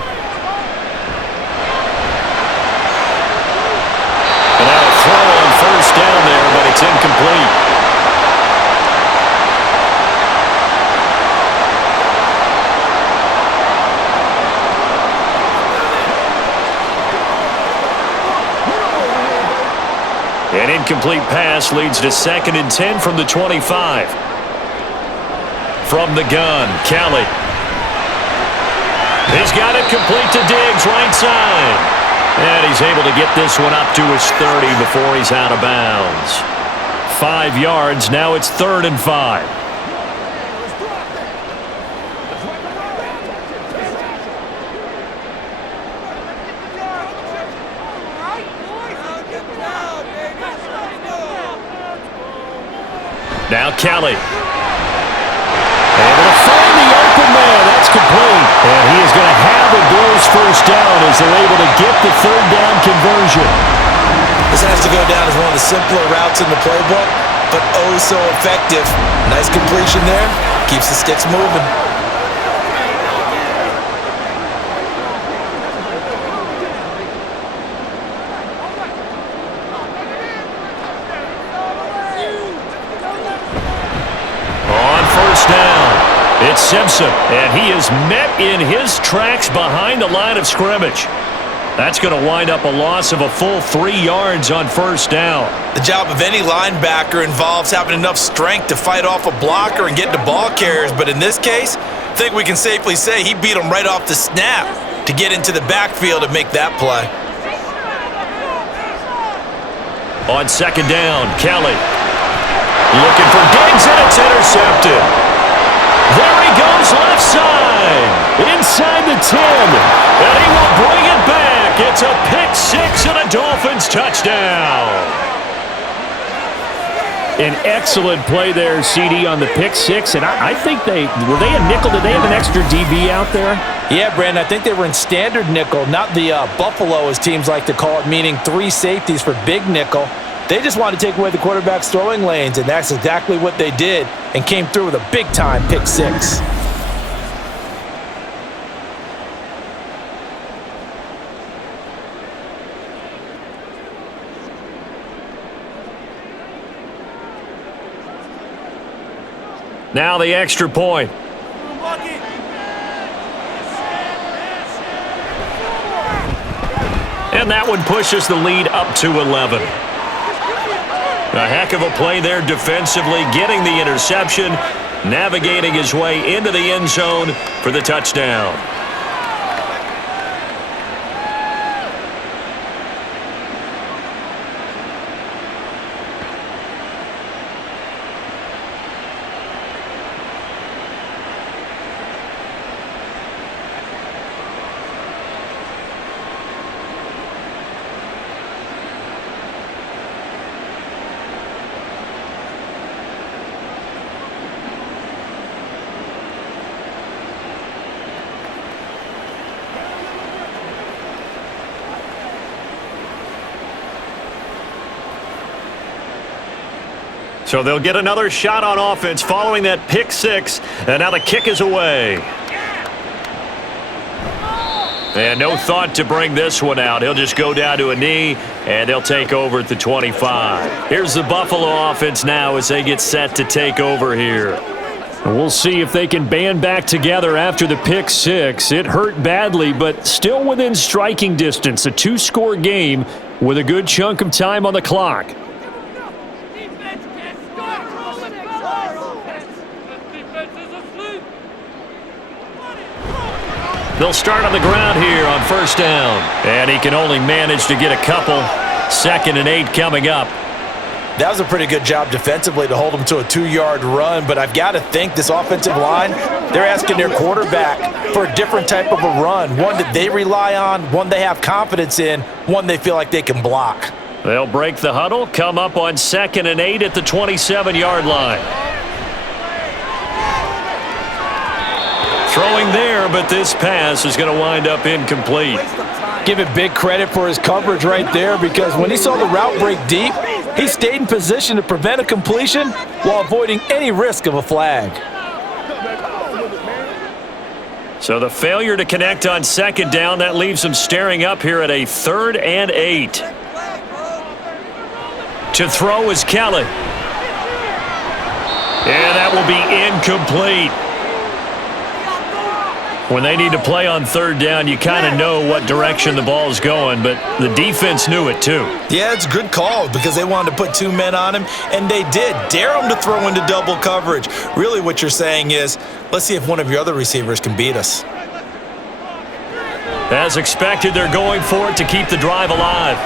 And now a throw on first down there, but it's incomplete. An incomplete pass leads to 2nd and 10 from the 25. From the gun, Kelly. He's got it complete to Diggs, right side. And he's able to get this one up to his 30 before he's out of bounds. 5 yards, now it's 3rd and 5. Now Kelly. Able to find the open man. That's complete. And he is going to have a Bills first down as they're able to get the 3rd down conversion. This has to go down as one of the simpler routes in the playbook, but oh so effective. Nice completion there. Keeps the sticks moving. It's Simpson, and he is met in his tracks behind the line of scrimmage. That's going to wind up a loss of a full 3 yards on first down. The job of any linebacker involves having enough strength to fight off a blocker and get to ball carriers, but in this case, I think we can safely say he beat him right off the snap to get into the backfield and make that play. On 2nd down, Kelly. Looking for Diggs, and it's intercepted. There he goes left side, inside the 10, and he will bring it back. It's a pick-6 and a Dolphins touchdown. An excellent play there, CD, on the pick-6, and I think were they a nickel? Did they have an extra DB out there? Yeah, Brandon, I think they were in standard nickel, not the Buffalo, as teams like to call it, meaning 3 safeties for big nickel. They just wanted to take away the quarterback's throwing lanes, and that's exactly what they did and came through with a big-time pick-6. Now the extra point. And that one pushes the lead up to 11. A heck of a play there defensively, getting the interception, navigating his way into the end zone for the touchdown. So they'll get another shot on offense following that pick-6, and now the kick is away. And no thought to bring this one out. He'll just go down to a knee, and they'll take over at the 25. Here's the Buffalo offense now as they get set to take over here. We'll see if they can band back together after the pick-6. It hurt badly, but still within striking distance. A 2-score game with a good chunk of time on the clock. They'll start on the ground here on first down. And he can only manage to get a couple. 2nd and 8 coming up. That was a pretty good job defensively to hold them to a 2-yard run, but I've got to think this offensive line, they're asking their quarterback for a different type of a run, one that they rely on, one they have confidence in, one they feel like they can block. They'll break the huddle, come up on 2nd and 8 at the 27-yard line. Throwing there, but this pass is going to wind up incomplete. Give it big credit for his coverage right there, because when he saw the route break deep, he stayed in position to prevent a completion while avoiding any risk of a flag. So the failure to connect on 2nd down, that leaves him staring up here at a 3rd and 8. To throw is Kelly. And that will be incomplete. When they need to play on 3rd down, you kind of know what direction the ball is going, but the defense knew it too. Yeah, it's a good call because they wanted to put 2 men on him, and they did. Dare him to throw into double coverage. Really what you're saying is, let's see if one of your other receivers can beat us. As expected, they're going for it to keep the drive alive.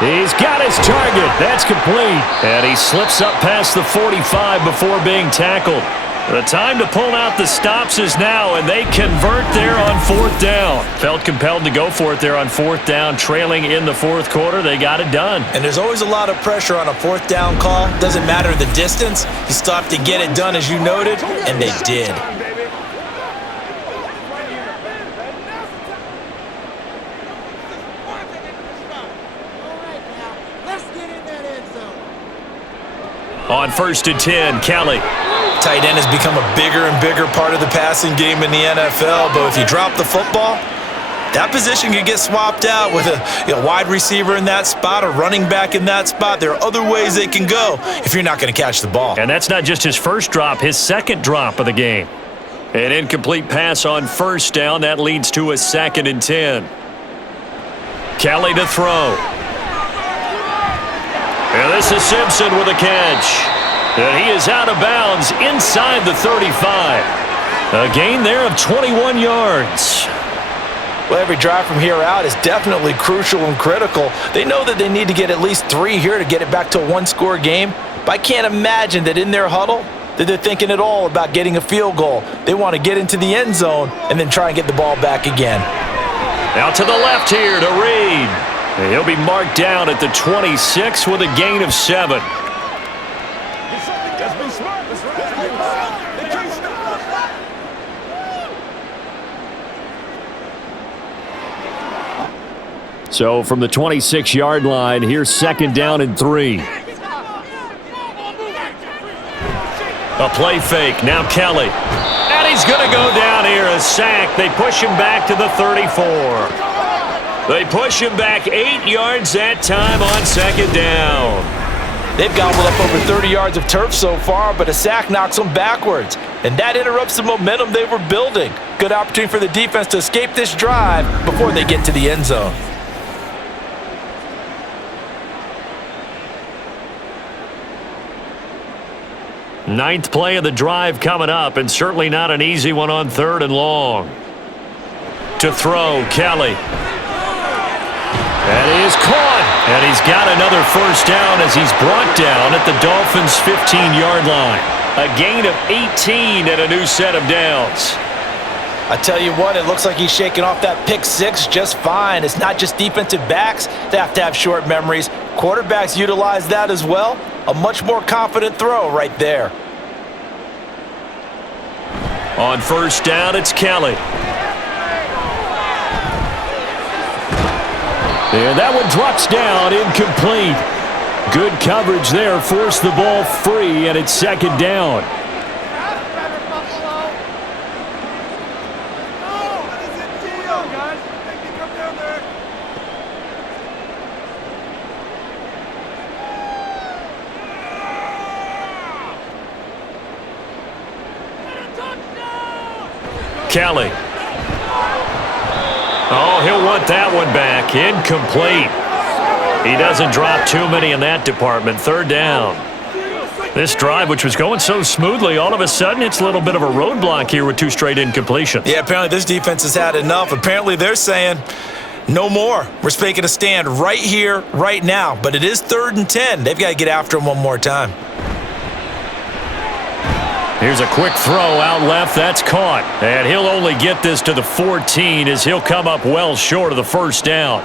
He's got his target. That's complete. And he slips up past the 45 before being tackled. The time to pull out the stops is now, and they convert there on 4th down. Felt compelled to go for it there on 4th down, trailing in the 4th quarter. They got it done. And there's always a lot of pressure on a 4th down call. Doesn't matter the distance. You still have to get it done, as you noted, and they did. On 1st and 10, Kelly. Tight end has become a bigger and bigger part of the passing game in the NFL, but if you drop the football, that position can get swapped out with a wide receiver in that spot, a running back in that spot. There are other ways they can go if you're not going to catch the ball. And that's not just his first drop, his 2nd drop of the game. An incomplete pass on 1st down. That leads to a 2nd and 10. Kelly to throw. And this is Simpson with a catch. And he is out of bounds inside the 35. A gain there of 21 yards. Well, every drive from here out is definitely crucial and critical. They know that they need to get at least 3 here to get it back to a 1-score game. But I can't imagine that in their huddle that they're thinking at all about getting a field goal. They want to get into the end zone and then try and get the ball back again. Out to the left here to Reed. And he'll be marked down at the 26 with a gain of 7. So from the 26-yard line, here's 2nd down and 3. A play fake. Now Kelly. And he's going to go down here. A sack. They push him back to the 34. They push him back 8 yards that time on 2nd down. They've gobbled up over 30 yards of turf so far, but a sack knocks them backwards. And that interrupts the momentum they were building. Good opportunity for the defense to escape this drive before they get to the end zone. Ninth play of the drive coming up, and certainly not an easy one on 3rd and long. To throw, Kelly. And he is caught. And he's got another 1st down as he's brought down at the Dolphins' 15-yard line. A gain of 18 and a new set of downs. I tell you what, it looks like he's shaking off that pick 6 just fine. It's not just defensive backs that have to have short memories. Quarterbacks utilize that as well. A much more confident throw right there. On 1st down, it's Kelly. And that one drops down, incomplete. Good coverage there, forced the ball free, and it's 2nd down. Kelly. Oh, he'll want that one back. Incomplete. He doesn't drop too many in that department. 3rd down. This drive, which was going so smoothly, all of a sudden it's a little bit of a roadblock here with 2 straight incompletions. Yeah, apparently this defense has had enough. Apparently they're saying, No more. We're making a stand right here, right now. But it is 3rd and 10. They've got to get after him one more time. Here's a quick throw out left. That's caught. And he'll only get this to the 14 as he'll come up well short of the first down.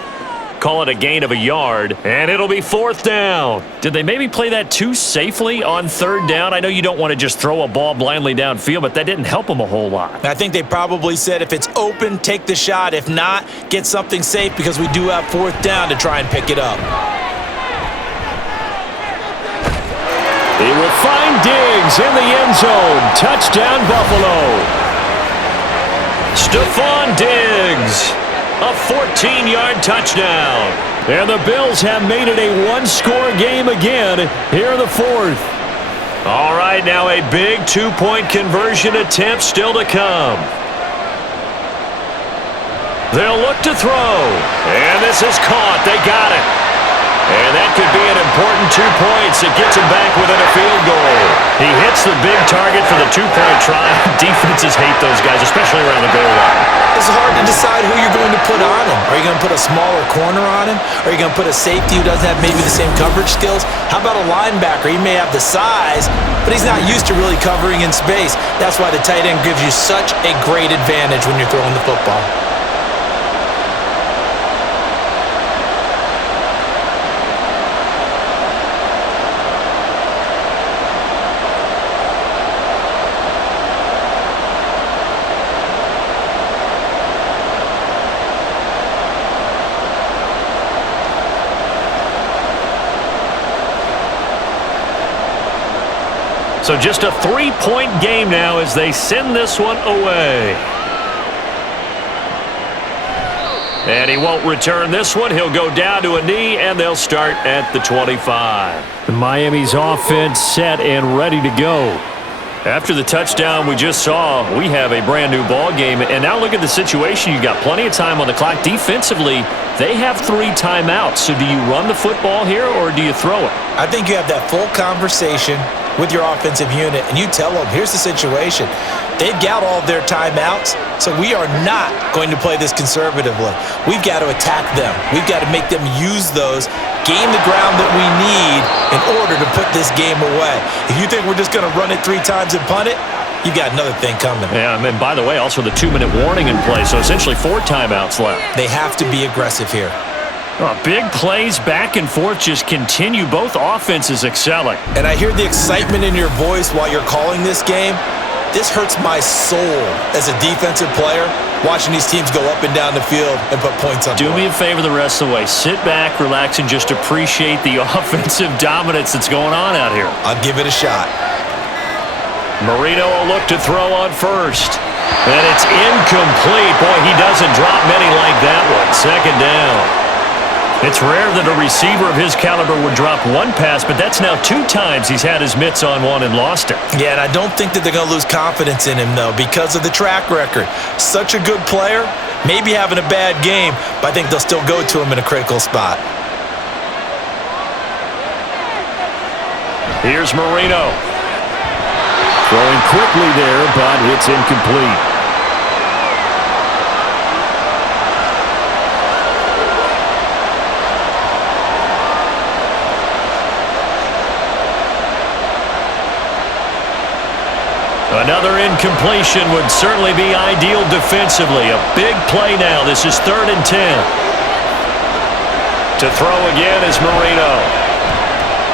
Call it a gain of a yard, and it'll be 4th down. Did they maybe play that too safely on 3rd down? I know you don't want to just throw a ball blindly downfield, but that didn't help them a whole lot. I think they probably said if it's open, take the shot. If not, get something safe because we do have 4th down to try and pick it up. He will find Diggs in the end zone. Touchdown, Buffalo. Stephon Diggs. A 14-yard touchdown. And the Bills have made it a one-score game again here in the 4th. All right, now a big 2-point conversion attempt still to come. They'll look to throw. And this is caught. They got it. And that could be an important 2 points. It gets him back within a field goal. He hits the big target for the 2-point try. Defenses hate those guys, especially around the goal line. It's hard to decide who you're going to put on him. Are you going to put a smaller corner on him? Are you going to put a safety who doesn't have maybe the same coverage skills? How about a linebacker? He may have the size, but he's not used to really covering in space. That's why the tight end gives you such a great advantage when you're throwing the football. So just a 3-point game now as they send this one away. And he won't return this one. He'll go down to a knee, and they'll start at the 25. Miami's offense set and ready to go. After the touchdown we just saw, we have a brand new ball game. And now look at the situation. You've got plenty of time on the clock. Defensively, they have 3 timeouts. So do you run the football here or do you throw it? I think you have that full conversation with your offensive unit, and you tell them, here's the situation. They've got all of their timeouts, so we are not going to play this conservatively. We've got to attack them. We've got to make them use those, gain the ground that we need in order to put this game away. If you think we're just going to run it 3 times and punt it, you've got another thing coming. Yeah, and by the way, also the 2-minute warning in play, so essentially 4 timeouts left. They have to be aggressive here. Big plays back and forth just continue. Both offenses excelling. And I hear the excitement in your voice while you're calling this game. This hurts my soul as a defensive player, watching these teams go up and down the field and put points on. Do me a favor the rest of the way. Sit back, relax, and just appreciate the offensive dominance that's going on out here. I'll give it a shot. Marino will look to throw on first. And it's incomplete. Boy, he doesn't drop many like that one. 2nd down. It's rare that a receiver of his caliber would drop 1 pass, but that's now 2 times he's had his mitts on one and lost it. Yeah, and I don't think that they're going to lose confidence in him, though, because of the track record. Such a good player, maybe having a bad game, but I think they'll still go to him in a critical spot. Here's Marino. Throwing quickly there, but it's incomplete. Another incompletion would certainly be ideal defensively. A big play now. This is 3rd and 10. To throw again is Marino.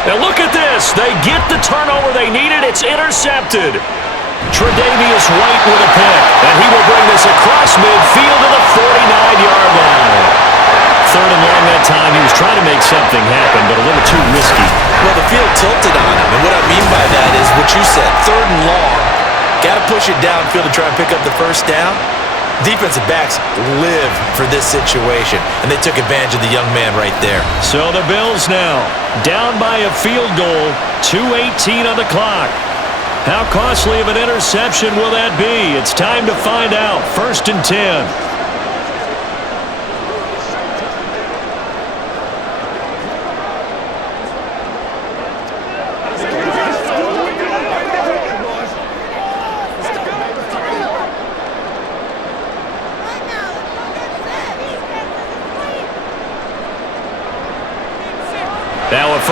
Now look at this. They get the turnover they needed. It's intercepted. Tre'Davious White with a pick. And he will bring this across midfield to the 49-yard line. 3rd and long that time. He was trying to make something happen, but a little too risky. Well, the field tilted on him. And what I mean by that is what you said. 3rd and long. Got to push it downfield to try and pick up the first down. Defensive backs live for this situation, and they took advantage of the young man right there. So the Bills now down by a field goal, 2:18 on the clock. How costly of an interception will that be? It's time to find out. 1st and 10.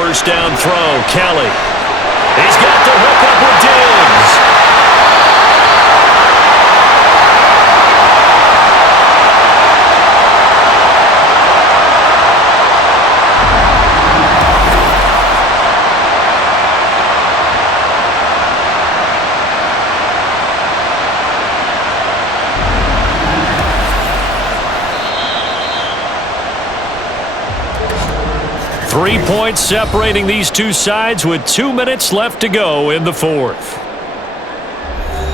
first down throw. Kelly. He's got the hook up with Diggs. Three points separating these two sides with 2 minutes left to go in the fourth.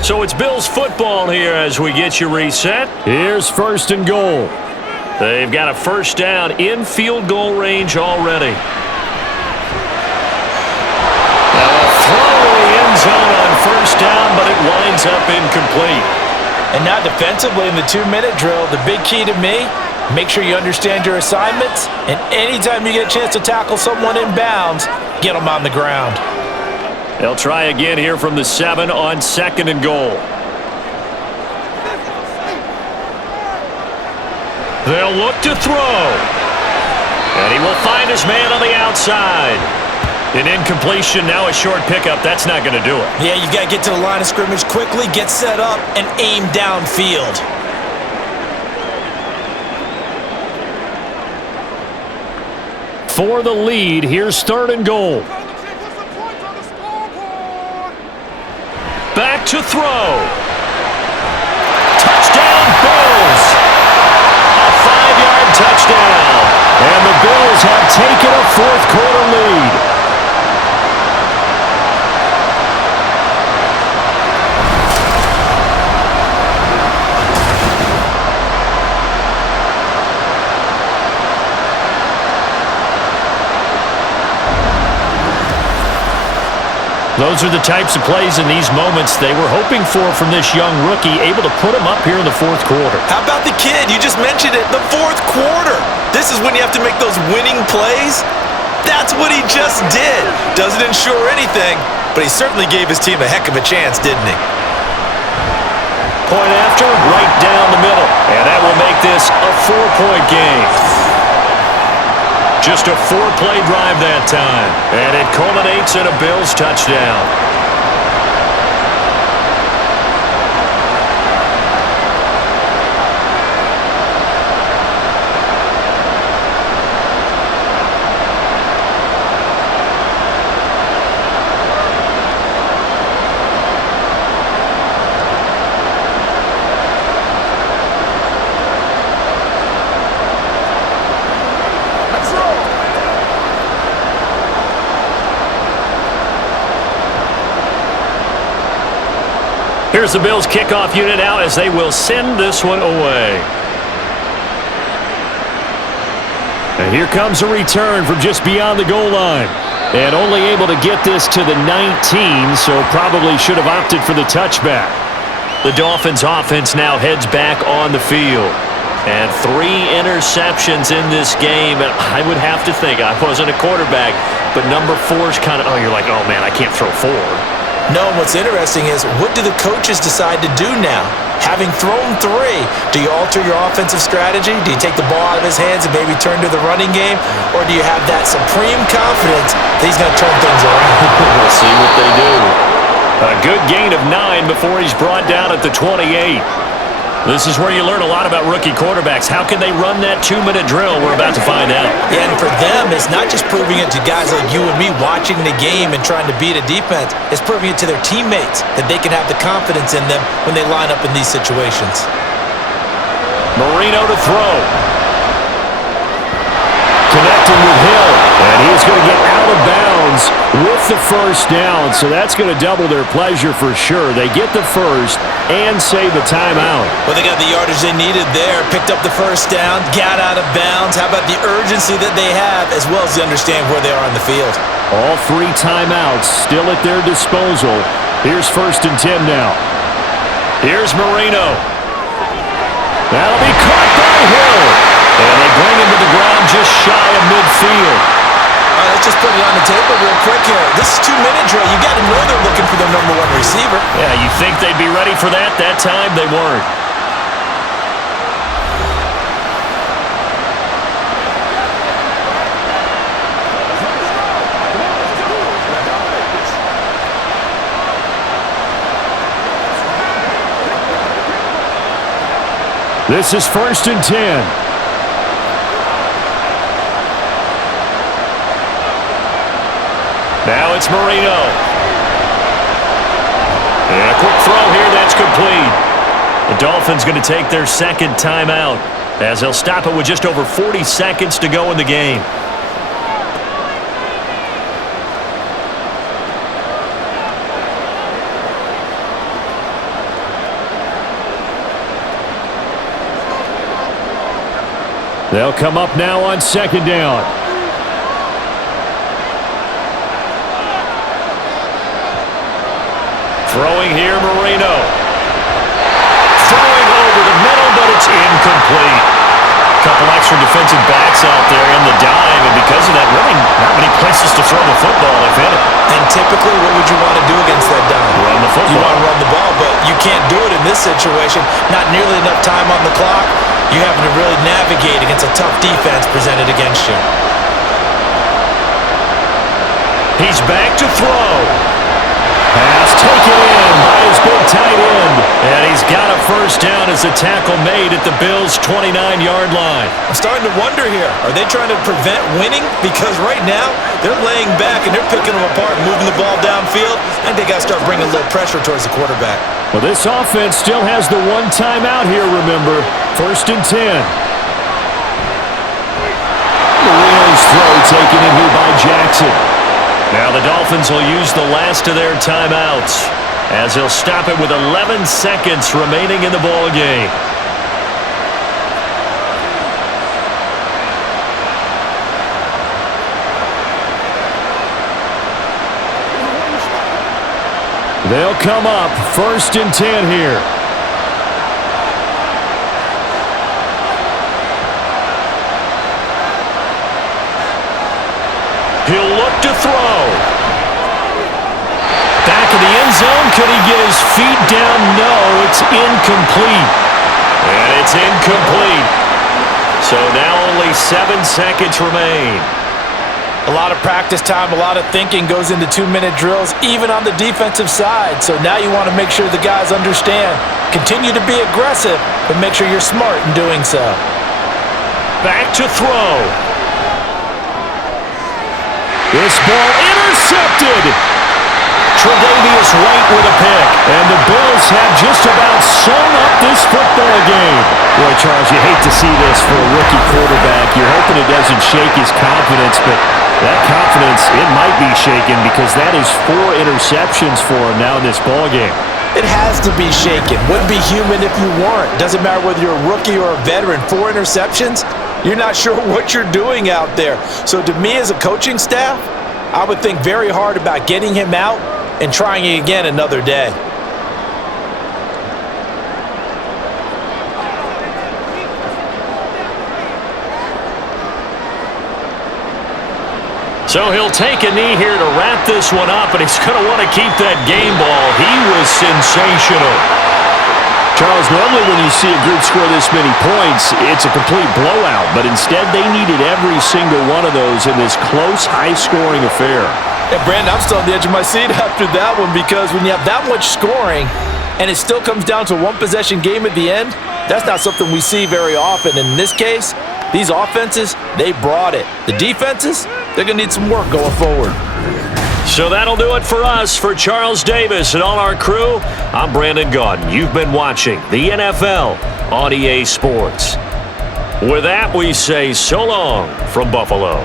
So it's Bills football here as we get you reset. Here's first and goal. They've got a first down in field goal range already. Now a throw to the end zone on first down, but it winds up incomplete. And now defensively in the 2-minute drill, the big key to me, make sure you understand your assignments, and anytime you get a chance to tackle someone in bounds, get them on the ground. They'll try again here from the 7 on second and goal. They'll look to throw. And he will find his man on the outside. An incompletion, now a short pickup. That's not going to do it. Yeah, you've got to get to the line of scrimmage quickly, get set up, and aim downfield. For the lead, here's third and goal. Back to throw. Touchdown, Bills. A 5-yard touchdown. And the Bills have taken a fourth-quarter lead. Those are the types of plays in these moments they were hoping for from this young rookie, able to put him up here in the fourth quarter. How about the kid? You just mentioned it, the fourth quarter. This is when you have to make those winning plays. That's what he just did. Doesn't ensure anything, but he certainly gave his team a heck of a chance, didn't he? Point after, right down the middle. And that will make this a 4-point game. Just a 4-play drive that time. And it culminates in a Bills touchdown. Here's the Bills kickoff unit out as they will send this one away. And here comes a return from just beyond the goal line. And only able to get this to the 19, so probably should have opted for the touchback. The Dolphins offense now heads back on the field. And 3 interceptions in this game. And I would have to think, I wasn't a quarterback, but number 4's kind of, you're like, oh man, I can't throw 4. No, what's interesting is, what do the coaches decide to do now? Having thrown 3, do you alter your offensive strategy? Do you take the ball out of his hands and maybe turn to the running game? Or do you have that supreme confidence that he's going to turn things around? We'll see what they do. A good gain of 9 before he's brought down at the 28. This is where you learn a lot about rookie quarterbacks. How can they run that 2-minute drill? We're about to find out. Yeah, and for them, it's not just proving it to guys like you and me watching the game and trying to beat a defense. It's proving it to their teammates that they can have the confidence in them when they line up in these situations. Marino to throw. Connecting with Hill. And he's going to get out of bounds with the first down. So that's going to double their pleasure for sure. They get the first and save the timeout. Well, they got the yardage they needed there. Picked up the first down, got out of bounds. How about the urgency that they have, as well as they understand where they are on the field? All 3 timeouts still at their disposal. Here's first and 10 now. Here's Marino. That'll be caught by Hill. And they bring him to the ground just shy of midfield. All right, let's just put it on the table real quick here. This is 2-minute drill. You got to know they're looking for their number 1 receiver. Yeah, you think they'd be ready for that? That time they weren't. This is 1st and 10. Now it's Marino. And a quick throw here, that's complete. The Dolphins going to take their second timeout as they'll stop it with just over 40 seconds to go in the game. They'll come up now on 2nd down. Throwing here, Marino. Throwing over the middle, but it's incomplete. A couple extra defensive backs out there in the dime, and because of that, really not many places to throw the football, if any. And typically, what would you want to do against that dime? Run the football. You want to run the ball, but you can't do it in this situation. Not nearly enough time on the clock. You having to really navigate against a tough defense presented against you. He's back to throw. Pass taken in by his big tight end. And he's got a first down as a tackle made at the Bills' 29-yard line. I'm starting to wonder here. Are they trying to prevent winning? Because right now, they're laying back and they're picking them apart, moving the ball downfield. I think they got to start bringing a little pressure towards the quarterback. Well, this offense still has the one timeout here, remember. 1st and 10. Marino's throw taken in here by Jackson. Now the Dolphins will use the last of their timeouts as they'll stop it with 11 seconds remaining in the ball game. They'll come up 1st and 10 here. He'll look to throw. Back in the end zone. Could he get his feet down? No, it's incomplete. And it's incomplete. So now only 7 seconds remain. A lot of practice time, a lot of thinking goes into 2-minute drills, even on the defensive side. So now you want to make sure the guys understand. Continue to be aggressive, but make sure you're smart in doing so. Back to throw. This ball intercepted. Tre'Davious White with a pick. And the Bills have just about sewn up this football game. Boy, Charles, you hate to see this for a rookie quarterback. You're hoping it doesn't shake his confidence, but that confidence, it might be shaken because that is 4 interceptions for him now in this ball game. It has to be shaken. Wouldn't be human if you weren't. Doesn't matter whether you're a rookie or a veteran. 4 interceptions, you're not sure what you're doing out there. So to me as a coaching staff, I would think very hard about getting him out and trying it again another day. So he'll take a knee here to wrap this one up, and he's going to want to keep that game ball. He was sensational. Charles, normally when you see a group score this many points, it's a complete blowout, but instead they needed every single one of those in this close, high-scoring affair. And Brandon, I'm still on the edge of my seat after that one because when you have that much scoring and it still comes down to a one-possession game at the end, that's not something we see very often. In this case, these offenses, they brought it. The defenses, they're going to need some work going forward. So that'll do it for us. For Charles Davis and all our crew, I'm Brandon Gaudin. You've been watching the NFL on EA Sports. With that, we say so long from Buffalo.